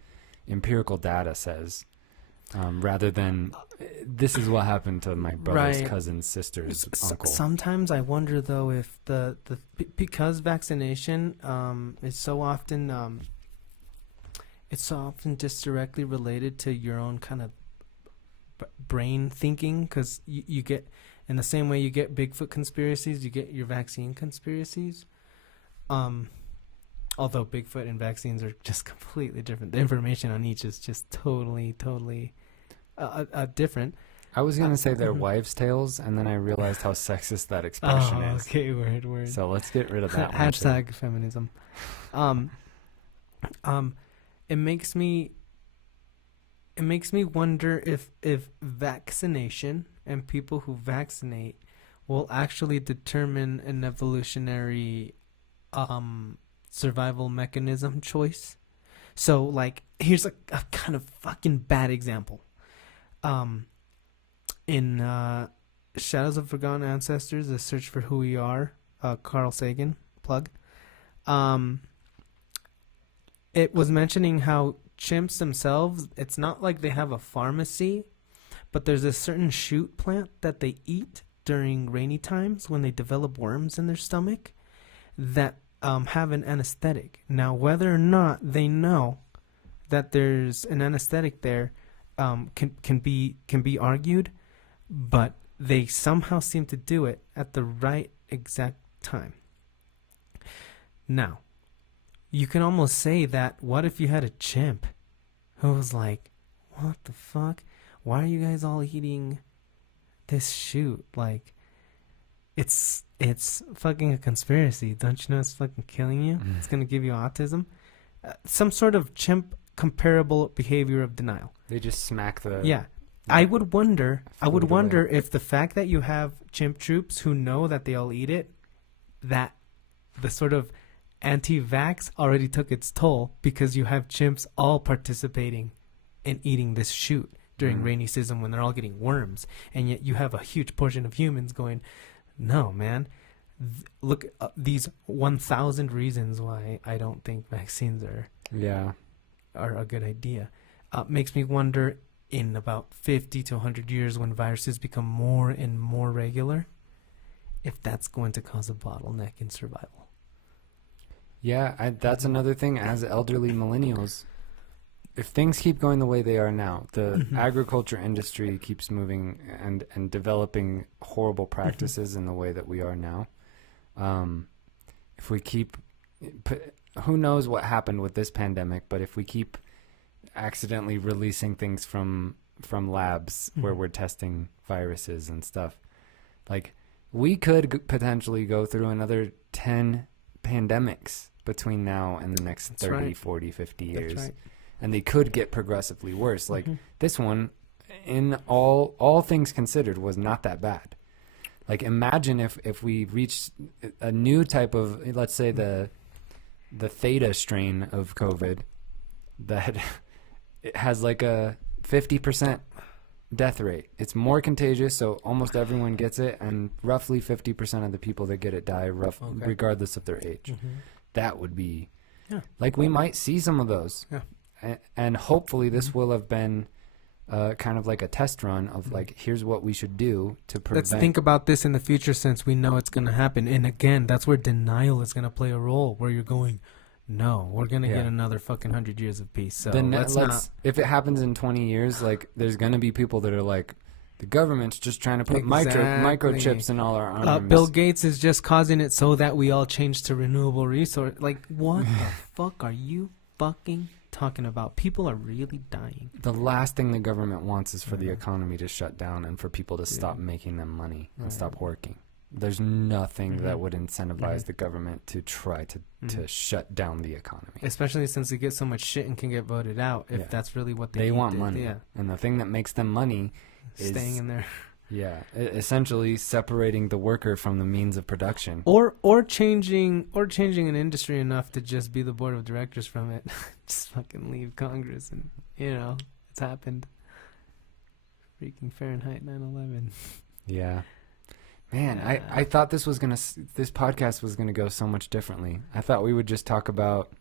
empirical data says. Rather than this is what happened to my brother's cousin's sister's uncle. Sometimes I wonder though if because vaccination is so often it's so often just directly related to your own kind of brain thinking, because you get, in the same way you get Bigfoot conspiracies, you get your vaccine conspiracies. Although Bigfoot and vaccines are just completely different. The information on each is just totally different. I was going to say they're wives' tales, and then I realized how sexist that expression is. Okay, word. So let's get rid of that one. Hashtag feminism. It makes me wonder if vaccination and people who vaccinate will actually determine an evolutionary survival mechanism choice. So, like, here's a kind of fucking bad example. In Shadows of Forgotten Ancestors, The Search for Who We Are, Carl Sagan, plug. It was mentioning how chimps themselves, it's not like they have a pharmacy, but there's a certain shoot plant that they eat during rainy times when they develop worms in their stomach that have an anesthetic. Now, whether or not they know that there's an anesthetic there can be argued, but they somehow seem to do it at the right exact time. Now, you can almost say that, what if you had a chimp who was like, what the fuck? Why are you guys all eating this shoot? Like, it's fucking a conspiracy. Don't you know it's fucking killing you? It's going to give you autism. Some sort of chimp comparable behavior of denial. They just smack the... Yeah. I would wonder if the fact that you have chimp troops who know that they all eat it, that the sort of anti-vax already took its toll, because you have chimps all participating in eating this shoot during rainy season when they're all getting worms, and yet you have a huge portion of humans going, no, man, look, these 1,000 reasons why I don't think vaccines are a good idea. Makes me wonder, in about 50 to 100 years, when viruses become more and more regular, if that's going to cause a bottleneck in survival. Yeah, that's another thing. As elderly millennials, if things keep going the way they are now, the agriculture industry keeps moving and developing horrible practices in the way that we are now. If we keep, who knows what happened with this pandemic, but if we keep accidentally releasing things from labs where we're testing viruses and stuff, like, we could potentially go through another 10 pandemics between now and the next 30, 40, 50 years. That's right. And they could get progressively worse. Like, this one, in all things considered, was not that bad. Like, imagine if we reached a new type of, let's say the Theta strain of COVID, that it has like a 50% death rate. It's more contagious, so almost everyone gets it, and roughly 50% of the people that get it die, regardless of their age. That would be, like, we might see some of those. And hopefully this will have been kind of like a test run of, like, here's what we should do to prevent. Let's think about this in the future, since we know it's going to happen. And again, that's where denial is going to play a role, where you're going, no, we're going to get another fucking 100 years of peace. So then if it happens in 20 years, like, there's going to be people that are like, the government's just trying to put microchips in all our arms. Bill Gates is just causing it so that we all change to renewable resource. Like, what the fuck are you fucking talking about? People are really dying. The last thing the government wants is for the economy to shut down and for people to stop making them money and stop working. There's nothing that would incentivize the government to try to shut down the economy. Especially since they get so much shit and can get voted out, if that's really what they want money. And the thing that makes them money is staying in there. Yeah, essentially separating the worker from the means of production. Or changing an industry enough to just be the board of directors from it. Just fucking leave Congress, and it's happened. Freaking Fahrenheit 9/11. Yeah. Man, I thought this podcast was gonna go so much differently. I thought we would just talk about,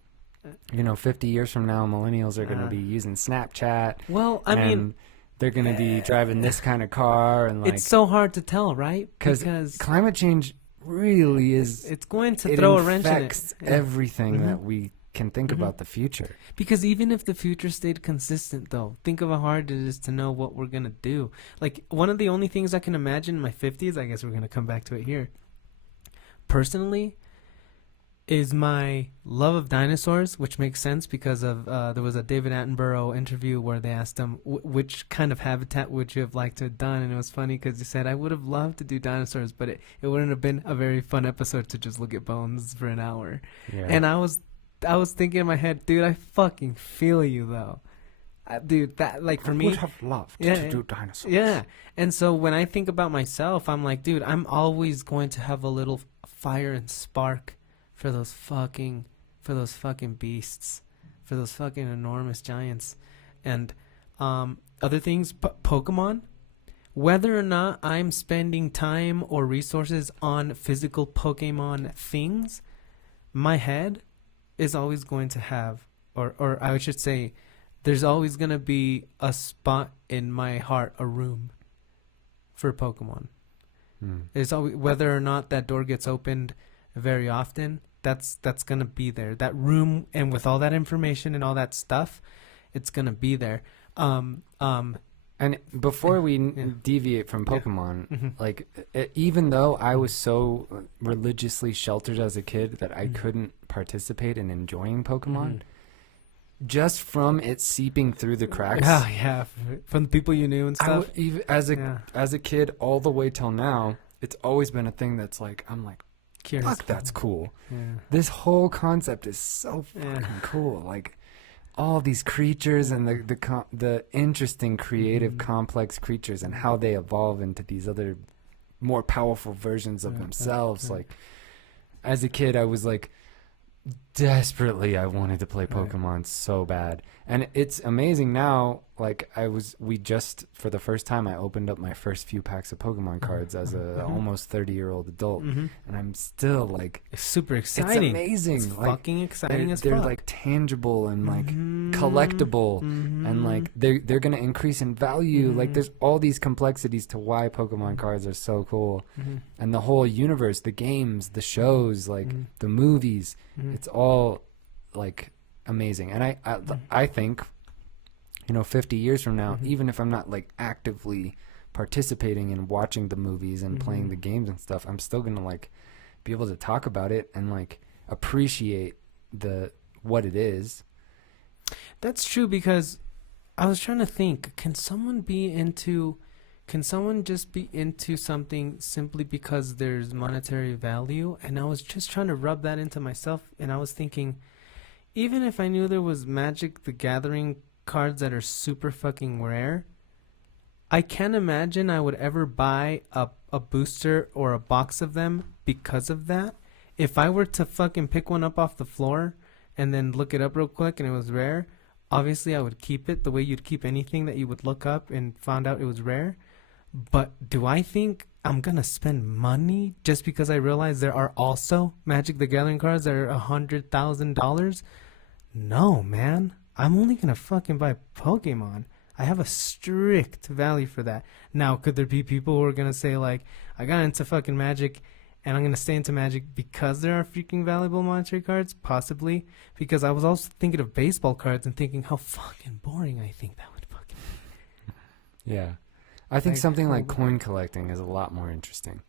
50 years from now, millennials are gonna be using Snapchat. Well, I mean, they're gonna be driving this kind of car, and like, it's so hard to tell, right? Because climate change really is. It's going to throw a wrench in it. It affects everything that we can think about the future. Because even if the future stayed consistent, though, think of how hard it is to know what we're going to do. Like, one of the only things I can imagine in my 50s, I guess we're going to come back to it here, personally, is my love of dinosaurs, which makes sense because of there was a David Attenborough interview where they asked him which kind of habitat would you have liked to have done, and it was funny because he said, I would have loved to do dinosaurs, but it wouldn't have been a very fun episode to just look at bones for an hour. And I was thinking in my head, dude, I fucking feel you, though. Dude, that, like, for me, I would have loved to do dinosaurs. Yeah. And so when I think about myself, I'm like, dude, I'm always going to have a little fire and spark for those fucking beasts, for those fucking enormous giants. And other things, Pokemon, whether or not I'm spending time or resources on physical Pokemon things, my head is always going to have, or I should say, there's always going to be a spot in my heart, a room for Pokemon. There's always, whether or not that door gets opened very often, that's going to be there. That room, and with all that information and all that stuff, it's going to be there. And before we Yeah. deviate from Yeah. Pokemon, Mhm. like even though I was so religiously sheltered as a kid that I couldn't participate in enjoying Pokemon, just from it seeping through the cracks, Yeah. From the people you knew and I stuff. even Yeah. as a kid all the way till now, it's always been a thing that's like I'm like, Curious. fuck, that's cool. Yeah. This whole concept is so Yeah. fucking cool. Like all these creatures and the interesting, creative, complex creatures and how they evolve into these other more powerful versions of themselves. yeah. Like as a kid, I was like desperately I wanted to play Pokemon so bad. And it's amazing now, like we just for the first time I opened up my first few packs of Pokemon cards as a almost 30-year-old adult, and I'm still like It's super exciting. it's amazing. It's like, fucking exciting as they're fuck. like tangible and like collectible, and like they're gonna increase in value. Like there's all these complexities to why Pokemon cards are so cool, and the whole universe, the games, the shows, like the movies, it's all like amazing. And I think, 50 years from now, even if I'm not like actively participating in watching the movies and playing the games and stuff, I'm still gonna like be able to talk about it and like appreciate what it is. That's true, because I was trying to think, can someone just be into something simply because there's monetary value? And I was just trying to rub that into myself, and I was thinking, even if I knew there was Magic the Gathering cards that are super fucking rare, I can't imagine I would ever buy a booster or a box of them because of that. If I were to fucking pick one up off the floor and then look it up real quick and it was rare, obviously I would keep it the way you'd keep anything that you would look up and found out it was rare. But do I think I'm gonna spend money just because I realize there are also Magic the Gathering cards that are $100,000? No, man. I'm only gonna fucking buy Pokemon. I have a strict value for that. Now, could there be people who are gonna say like, I got into fucking Magic and I'm gonna stay into Magic because there are freaking valuable monetary cards? Possibly. Because I was also thinking of baseball cards and thinking how fucking boring I think that would fucking be. Yeah. I think Like, something like how- coin collecting is a lot more interesting.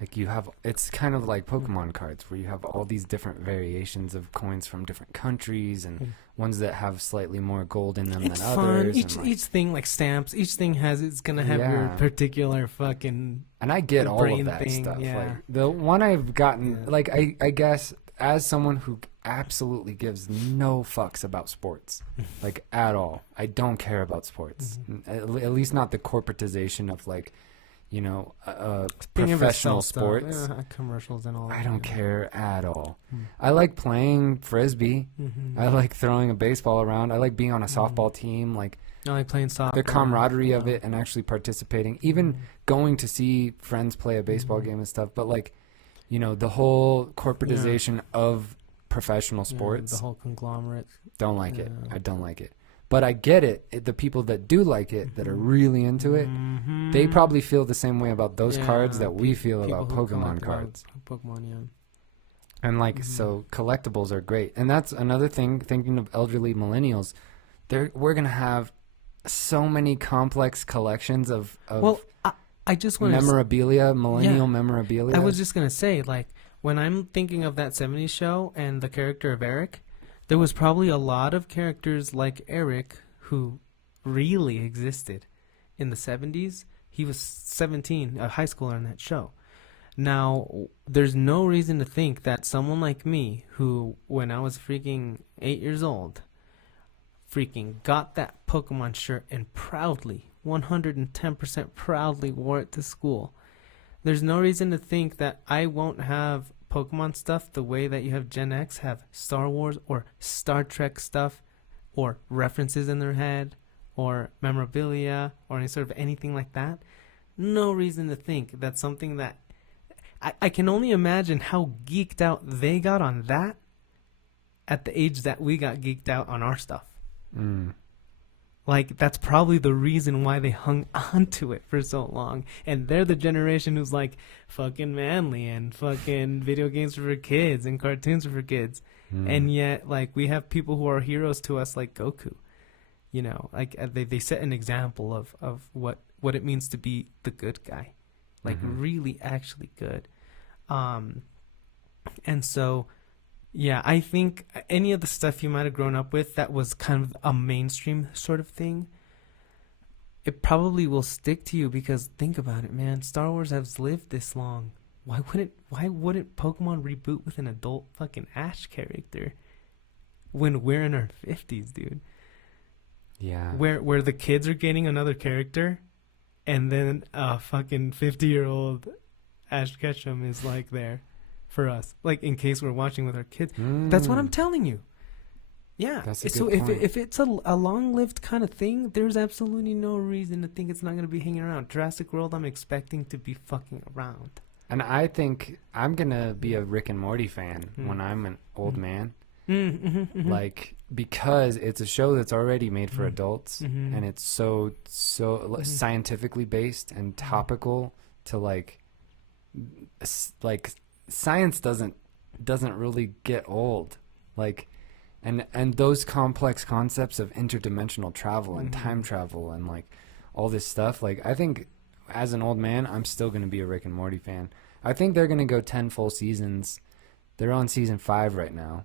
Like it's kind of like Pokemon cards where you have all these different variations of coins from different countries and ones that have slightly more gold in them It's than fun. others. Each thing, like stamps, each thing it's gonna have your Yeah. particular fucking. And I get the all of brain that thing, stuff. yeah. Like the one I've gotten, Yeah. like I guess as someone who absolutely gives no fucks about sports, like at all. I don't care about sports. At least not the corporatization of like, Being able to professional sell stuff, sports. commercials and all that. I don't yeah. care at all. I like playing frisbee. I like throwing a baseball around. I like being on a softball team. Like I like playing soccer. the camaraderie of it and actually participating. Even going to see friends play a baseball game and stuff. But like, the whole corporatization of professional sports. The whole conglomerate. Don't like it. Yeah. I don't like it. But I get it. The people that do like it, that are really into it, they probably feel the same way about those cards that we feel about Pokemon cards. Pokemon, yeah. And like, so collectibles are great. And that's another thing, thinking of elderly millennials, we're going to have so many complex collections of Well, I just want to memorabilia, millennial Yeah. memorabilia. I was just going to say, like, when I'm thinking of that 70s show and the character of Eric, there was probably a lot of characters like Eric who really existed in the 70s. He was 17, a high schooler in that show. Now, there's no reason to think that someone like me, who, when I was freaking 8 years old, freaking got that Pokemon shirt and proudly, 110% proudly wore it to school. There's no reason to think that I won't have Pokemon stuff the way that you have Gen X have Star Wars or Star Trek stuff or references in their head or memorabilia or any sort of anything like that. No reason to think that something that I can only imagine how geeked out they got on that at the age that we got geeked out on our stuff. Like, that's probably the reason why they hung on to it for so long. And they're the generation who's like, fucking manly and fucking video games are for kids and cartoons are for kids. And yet, like, we have people who are heroes to us like Goku. You know, like they set an example of what it means to be the good guy, like really actually good. And so, yeah, I think any of the stuff you might have grown up with that was kind of a mainstream sort of thing, it probably will stick to you because think about it, man. Star Wars has lived this long. Why wouldn't Pokemon reboot with an adult fucking Ash character when we're in our 50s, dude? Yeah. Where the kids are getting another character and then a fucking 50-year-old Ash Ketchum is like there for us, like in case we're watching with our kids. That's what I'm telling you. Yeah. That's a So good point. if it's a long-lived kind of thing, there's absolutely no reason to think it's not going to be hanging around. Jurassic World, I'm expecting to be fucking around. And I think I'm going to be a Rick and Morty fan when I'm an old man. Like, because it's a show that's already made for adults and it's so scientifically based and topical to like science doesn't really get old. Like, and those complex concepts of interdimensional travel and time travel and like all this stuff, like I think as an old man I'm still going to be a Rick and Morty fan. I think they're going to go 10 full seasons. They're on season 5 right now.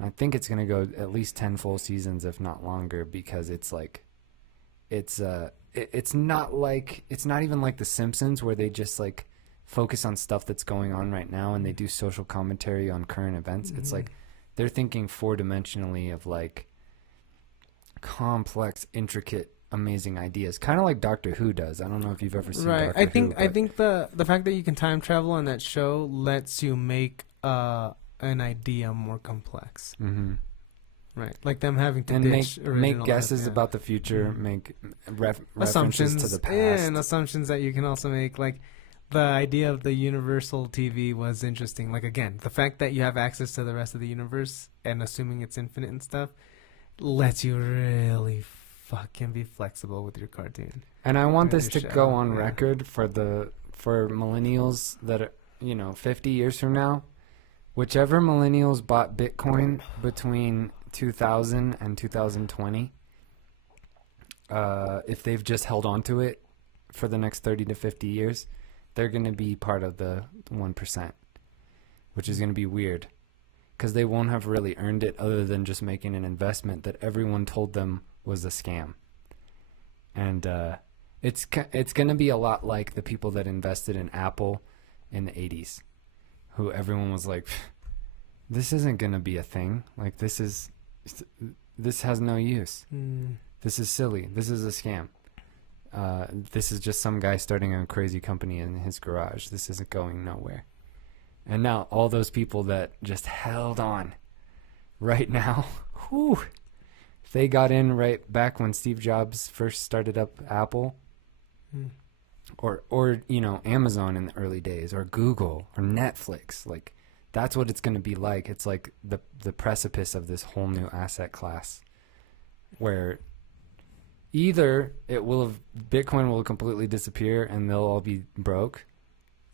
I think it's going to go at least 10 full seasons, if not longer, because it's like, it's not even like The Simpsons where they just like focus on stuff that's going on right now and they do social commentary on current events. It's like they're thinking 4-dimensionally of like complex, intricate, amazing ideas, kind of like Doctor Who does. I don't know if you've ever seen Doctor Who. I think the fact that you can time travel on that show lets you make an idea more complex. Right, like them having to make guesses about the future, make references to the past, and assumptions that you can also make. Like the idea of the universal TV was interesting. Like again, the fact that you have access to the rest of the universe and assuming it's infinite and stuff lets you really fucking be flexible with your cartoon. And I want this to go on record for millennials that are 50 years from now. Whichever millennials bought Bitcoin between 2000 and 2020, if they've just held on to it for the next 30 to 50 years, they're going to be part of the 1%, which is going to be weird because they won't have really earned it other than just making an investment that everyone told them was a scam. And it's going to be a lot like the people that invested in Apple in the 80s. Who everyone was like, this isn't going to be a thing. Like, this has no use. This is silly. This is a scam. This is just some guy starting a crazy company in his garage. This isn't going nowhere. And now all those people that just held on right now, if they got in right back when Steve Jobs first started up Apple, or Amazon in the early days, or Google, or Netflix, like that's what it's going to be like. It's like the precipice of this whole new asset class, where either Bitcoin will completely disappear and they'll all be broke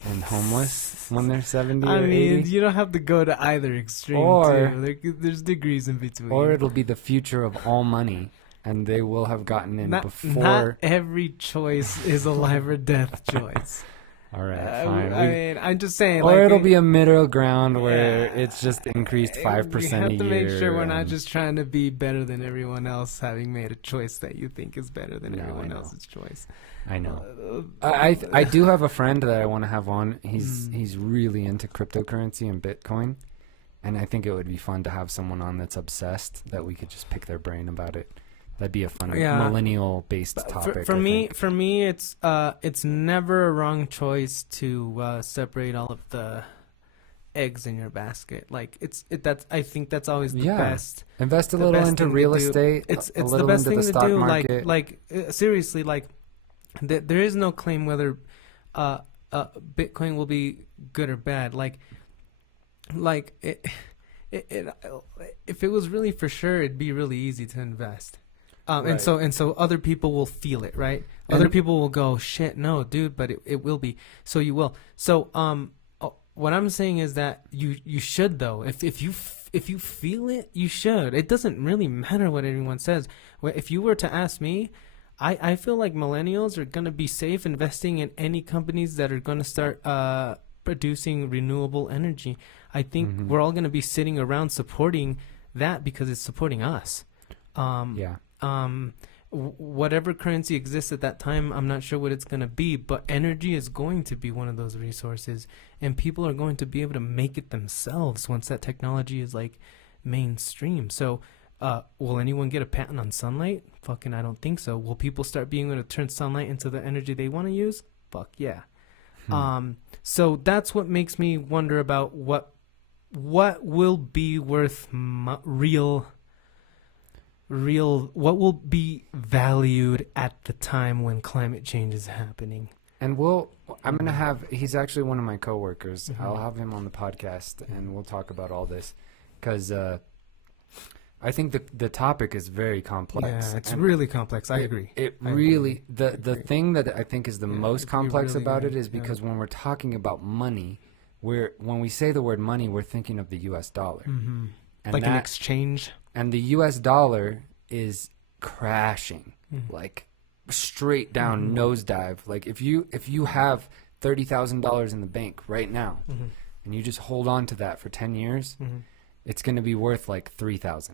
and homeless when they're 70 or 80. You don't have to go to either extreme. There's degrees in between. Or it'll be the future of all money. And they will have gotten in before. Not every choice is a life or death choice. All right, fine. I'm just saying. Or it'll be a middle ground where it's just increased 5% a year. We have to make sure we're not just trying to be better than everyone else, having made a choice that you think is better than everyone else's choice. I know. I do have a friend that I want to have on. He's really into cryptocurrency and Bitcoin. And I think it would be fun to have someone on that's obsessed, that we could just pick their brain about it. That'd be a fun millennial-based topic. For me, it's never a wrong choice to separate all of the eggs in your basket. Like I think that's always the best. Invest a little into real estate. It's the best thing to do. Like seriously, like there is no claim whether Bitcoin will be good or bad. Like it, if it was really for sure, it'd be really easy to invest. And so other people will feel it, right? Other people will go, shit, no, dude, but it will be. So you will. So what I'm saying is that you should, though, if if you feel it, you should. It doesn't really matter what anyone says. If you were to ask me, I feel like millennials are going to be safe investing in any companies that are going to start producing renewable energy. I think we're all going to be sitting around supporting that because it's supporting us. Whatever currency exists at that time, I'm not sure what it's going to be, but energy is going to be one of those resources, and people are going to be able to make it themselves once that technology is like mainstream. So will anyone get a patent on sunlight? Fucking I don't think so. Will people start being able to turn sunlight into the energy they want to use? Fuck yeah. So that's what makes me wonder about what will be worth real, what will be valued at the time when climate change is happening. And I'm going to have, he's actually one of my coworkers. I'll have him on the podcast and we'll talk about all this because I think the topic is very complex. Yeah, it's really complex. I agree. It really, the thing that I think is the most complex about it is because when we're talking about money, when we say the word money, we're thinking of the U.S. dollar. And like an exchange. And the U.S. dollar is crashing, like straight down nosedive. Like if you have $30,000 in the bank right now, and you just hold on to that for 10 years, it's going to be worth like $3,000.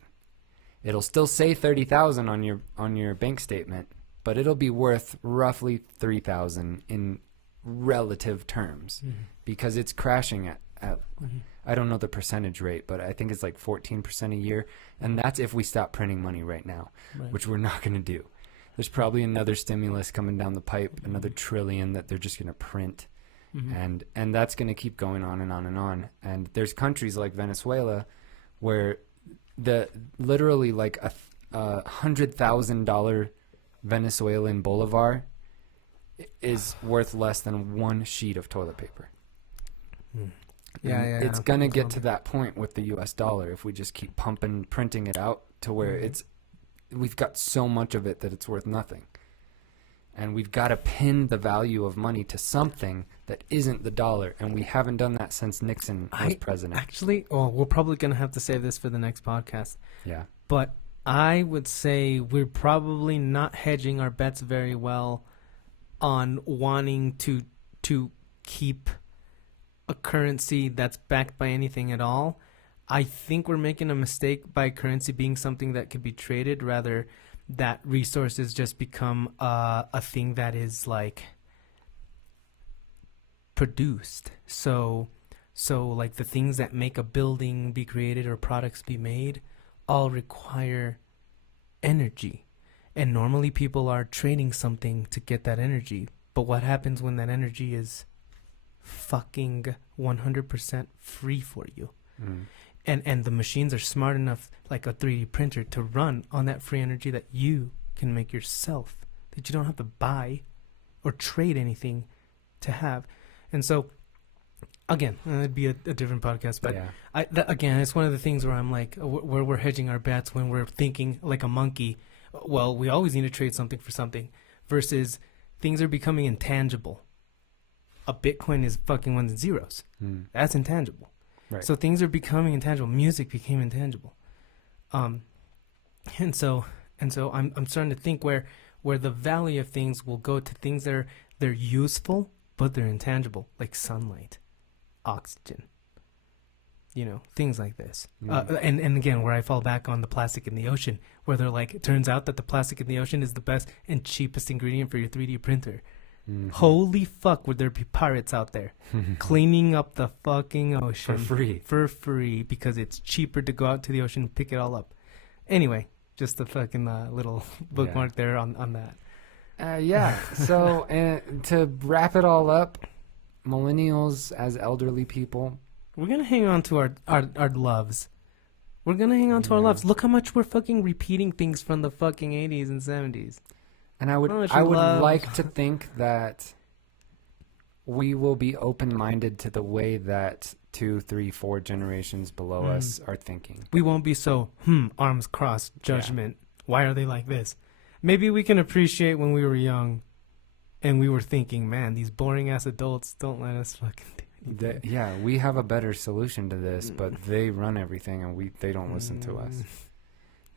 It'll still say $30,000 on your bank statement, but it'll be worth roughly $3,000 in relative terms because it's crashing at I don't know the percentage rate, but I think it's like 14% a year, and that's if we stop printing money right now, which we're not going to do. There's probably another stimulus coming down the pipe, another trillion that they're just going to print, and that's going to keep going on and on and on. And there's countries like Venezuela where literally like a $100,000 Venezuelan bolivar is worth less than one sheet of toilet paper. It's going to get to that point with the US dollar if we just keep printing it out to where we've got so much of it that it's worth nothing. And we've got to pin the value of money to something that isn't the dollar. And we haven't done that since Nixon was president. Actually, we're probably going to have to save this for the next podcast. Yeah. But I would say we're probably not hedging our bets very well on wanting to keep a currency that's backed by anything at all. I think we're making a mistake by currency being something that could be traded, rather that resources just become a thing that is like produced. So like the things that make a building be created or products be made all require energy. And normally people are trading something to get that energy. But what happens when that energy is fucking 100% free for you? And the machines are smart enough, like a 3D printer, to run on that free energy that you can make yourself, that you don't have to buy or trade anything to have. And so, again, it'd be a different podcast, but again, it's one of the things where I'm like, where we're hedging our bets when we're thinking like a monkey. Well, we always need to trade something for something, versus things are becoming intangible. A Bitcoin is fucking ones and zeros. That's intangible. Right. So things are becoming intangible. Music became intangible. And so I'm starting to think where the value of things will go to things that they're useful, but they're intangible, like sunlight, oxygen, things like this. And again, where I fall back on the plastic in the ocean, where they're like, it turns out that the plastic in the ocean is the best and cheapest ingredient for your 3D printer. Holy fuck, would there be pirates out there cleaning up the fucking ocean for free because it's cheaper to go out to the ocean and pick it all up. Anyway, just a fucking little bookmark there on that. So to wrap it all up, millennials as elderly people, we're gonna hang on to our loves. We're gonna hang on to our loves. Look how much we're fucking repeating things from the fucking 80s and 70s. And I would like to think that we will be open-minded to the way that 2, 3, 4 generations below us are thinking. We won't be so, arms crossed, judgment. Why are they like this? Maybe we can appreciate when we were young and we were thinking, man, these boring-ass adults don't let us fucking do anything. We have a better solution to this, but they run everything, and they don't listen to us.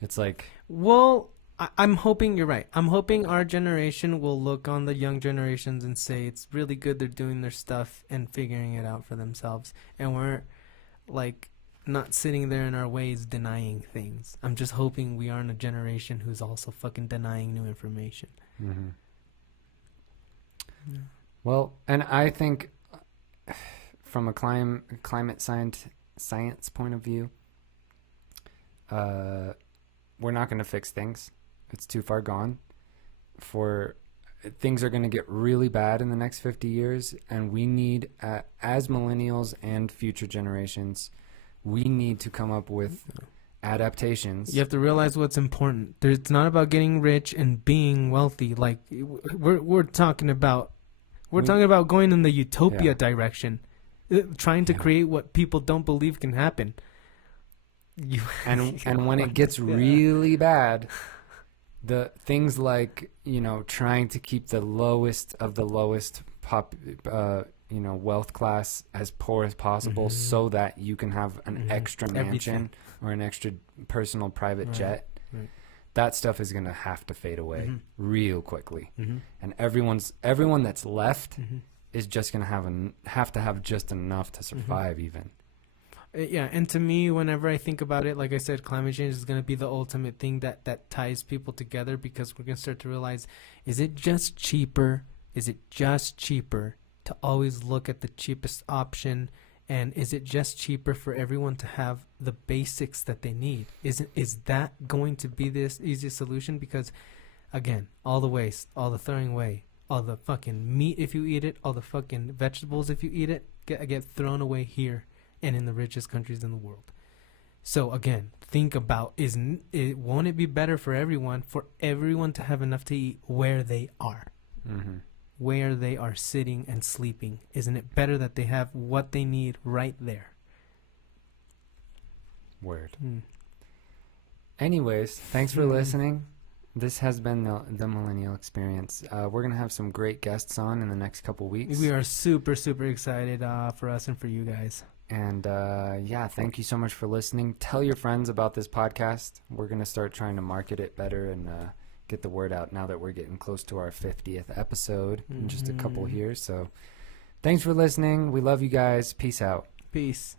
It's like, well, I'm hoping you're right. I'm hoping our generation will look on the young generations and say it's really good they're doing their stuff and figuring it out for themselves, and we're like not sitting there in our ways denying things. I'm just hoping we aren't a generation who's also fucking denying new information. mm-hmm. Well, and I think from a climate science point of view, we're not going to fix things. It's too far gone. Things are going to get really bad in the next 50 years, and we need, as millennials and future generations, we need to come up with adaptations. You have to realize what's important. It's not about getting rich and being wealthy. Like we're talking about, talking about going in the utopia direction, trying to create what people don't believe can happen. And when it gets really bad, the things like, trying to keep the lowest of the lowest wealth class as poor as possible, so that you can have an extra mansion or an extra personal private jet. Right. That stuff is going to have to fade away real quickly. And everyone that's left is just going to have just enough to survive even. Yeah, and to me, whenever I think about it, like I said, climate change is going to be the ultimate thing that ties people together, because we're going to start to realize, is it just cheaper? Is it just cheaper to always look at the cheapest option? And is it just cheaper for everyone to have the basics that they need? Is that going to be this easy solution? Because, again, all the waste, all the throwing away, all the fucking meat if you eat it, all the fucking vegetables if you eat it, get thrown away here and in the richest countries in the world. So again, think about, won't it be better for everyone to have enough to eat where they are? Where they are sitting and sleeping? Isn't it better that they have what they need right there? Word. Anyways, thanks for listening. This has been the Millennial Experience. We're going to have some great guests on in the next couple weeks. We are super, super excited for us and for you guys. And thank you so much for listening. Tell your friends about this podcast. We're going to start trying to market it better and get the word out now that we're getting close to our 50th episode in just a couple here. So thanks for listening. We love you guys. Peace out. Peace.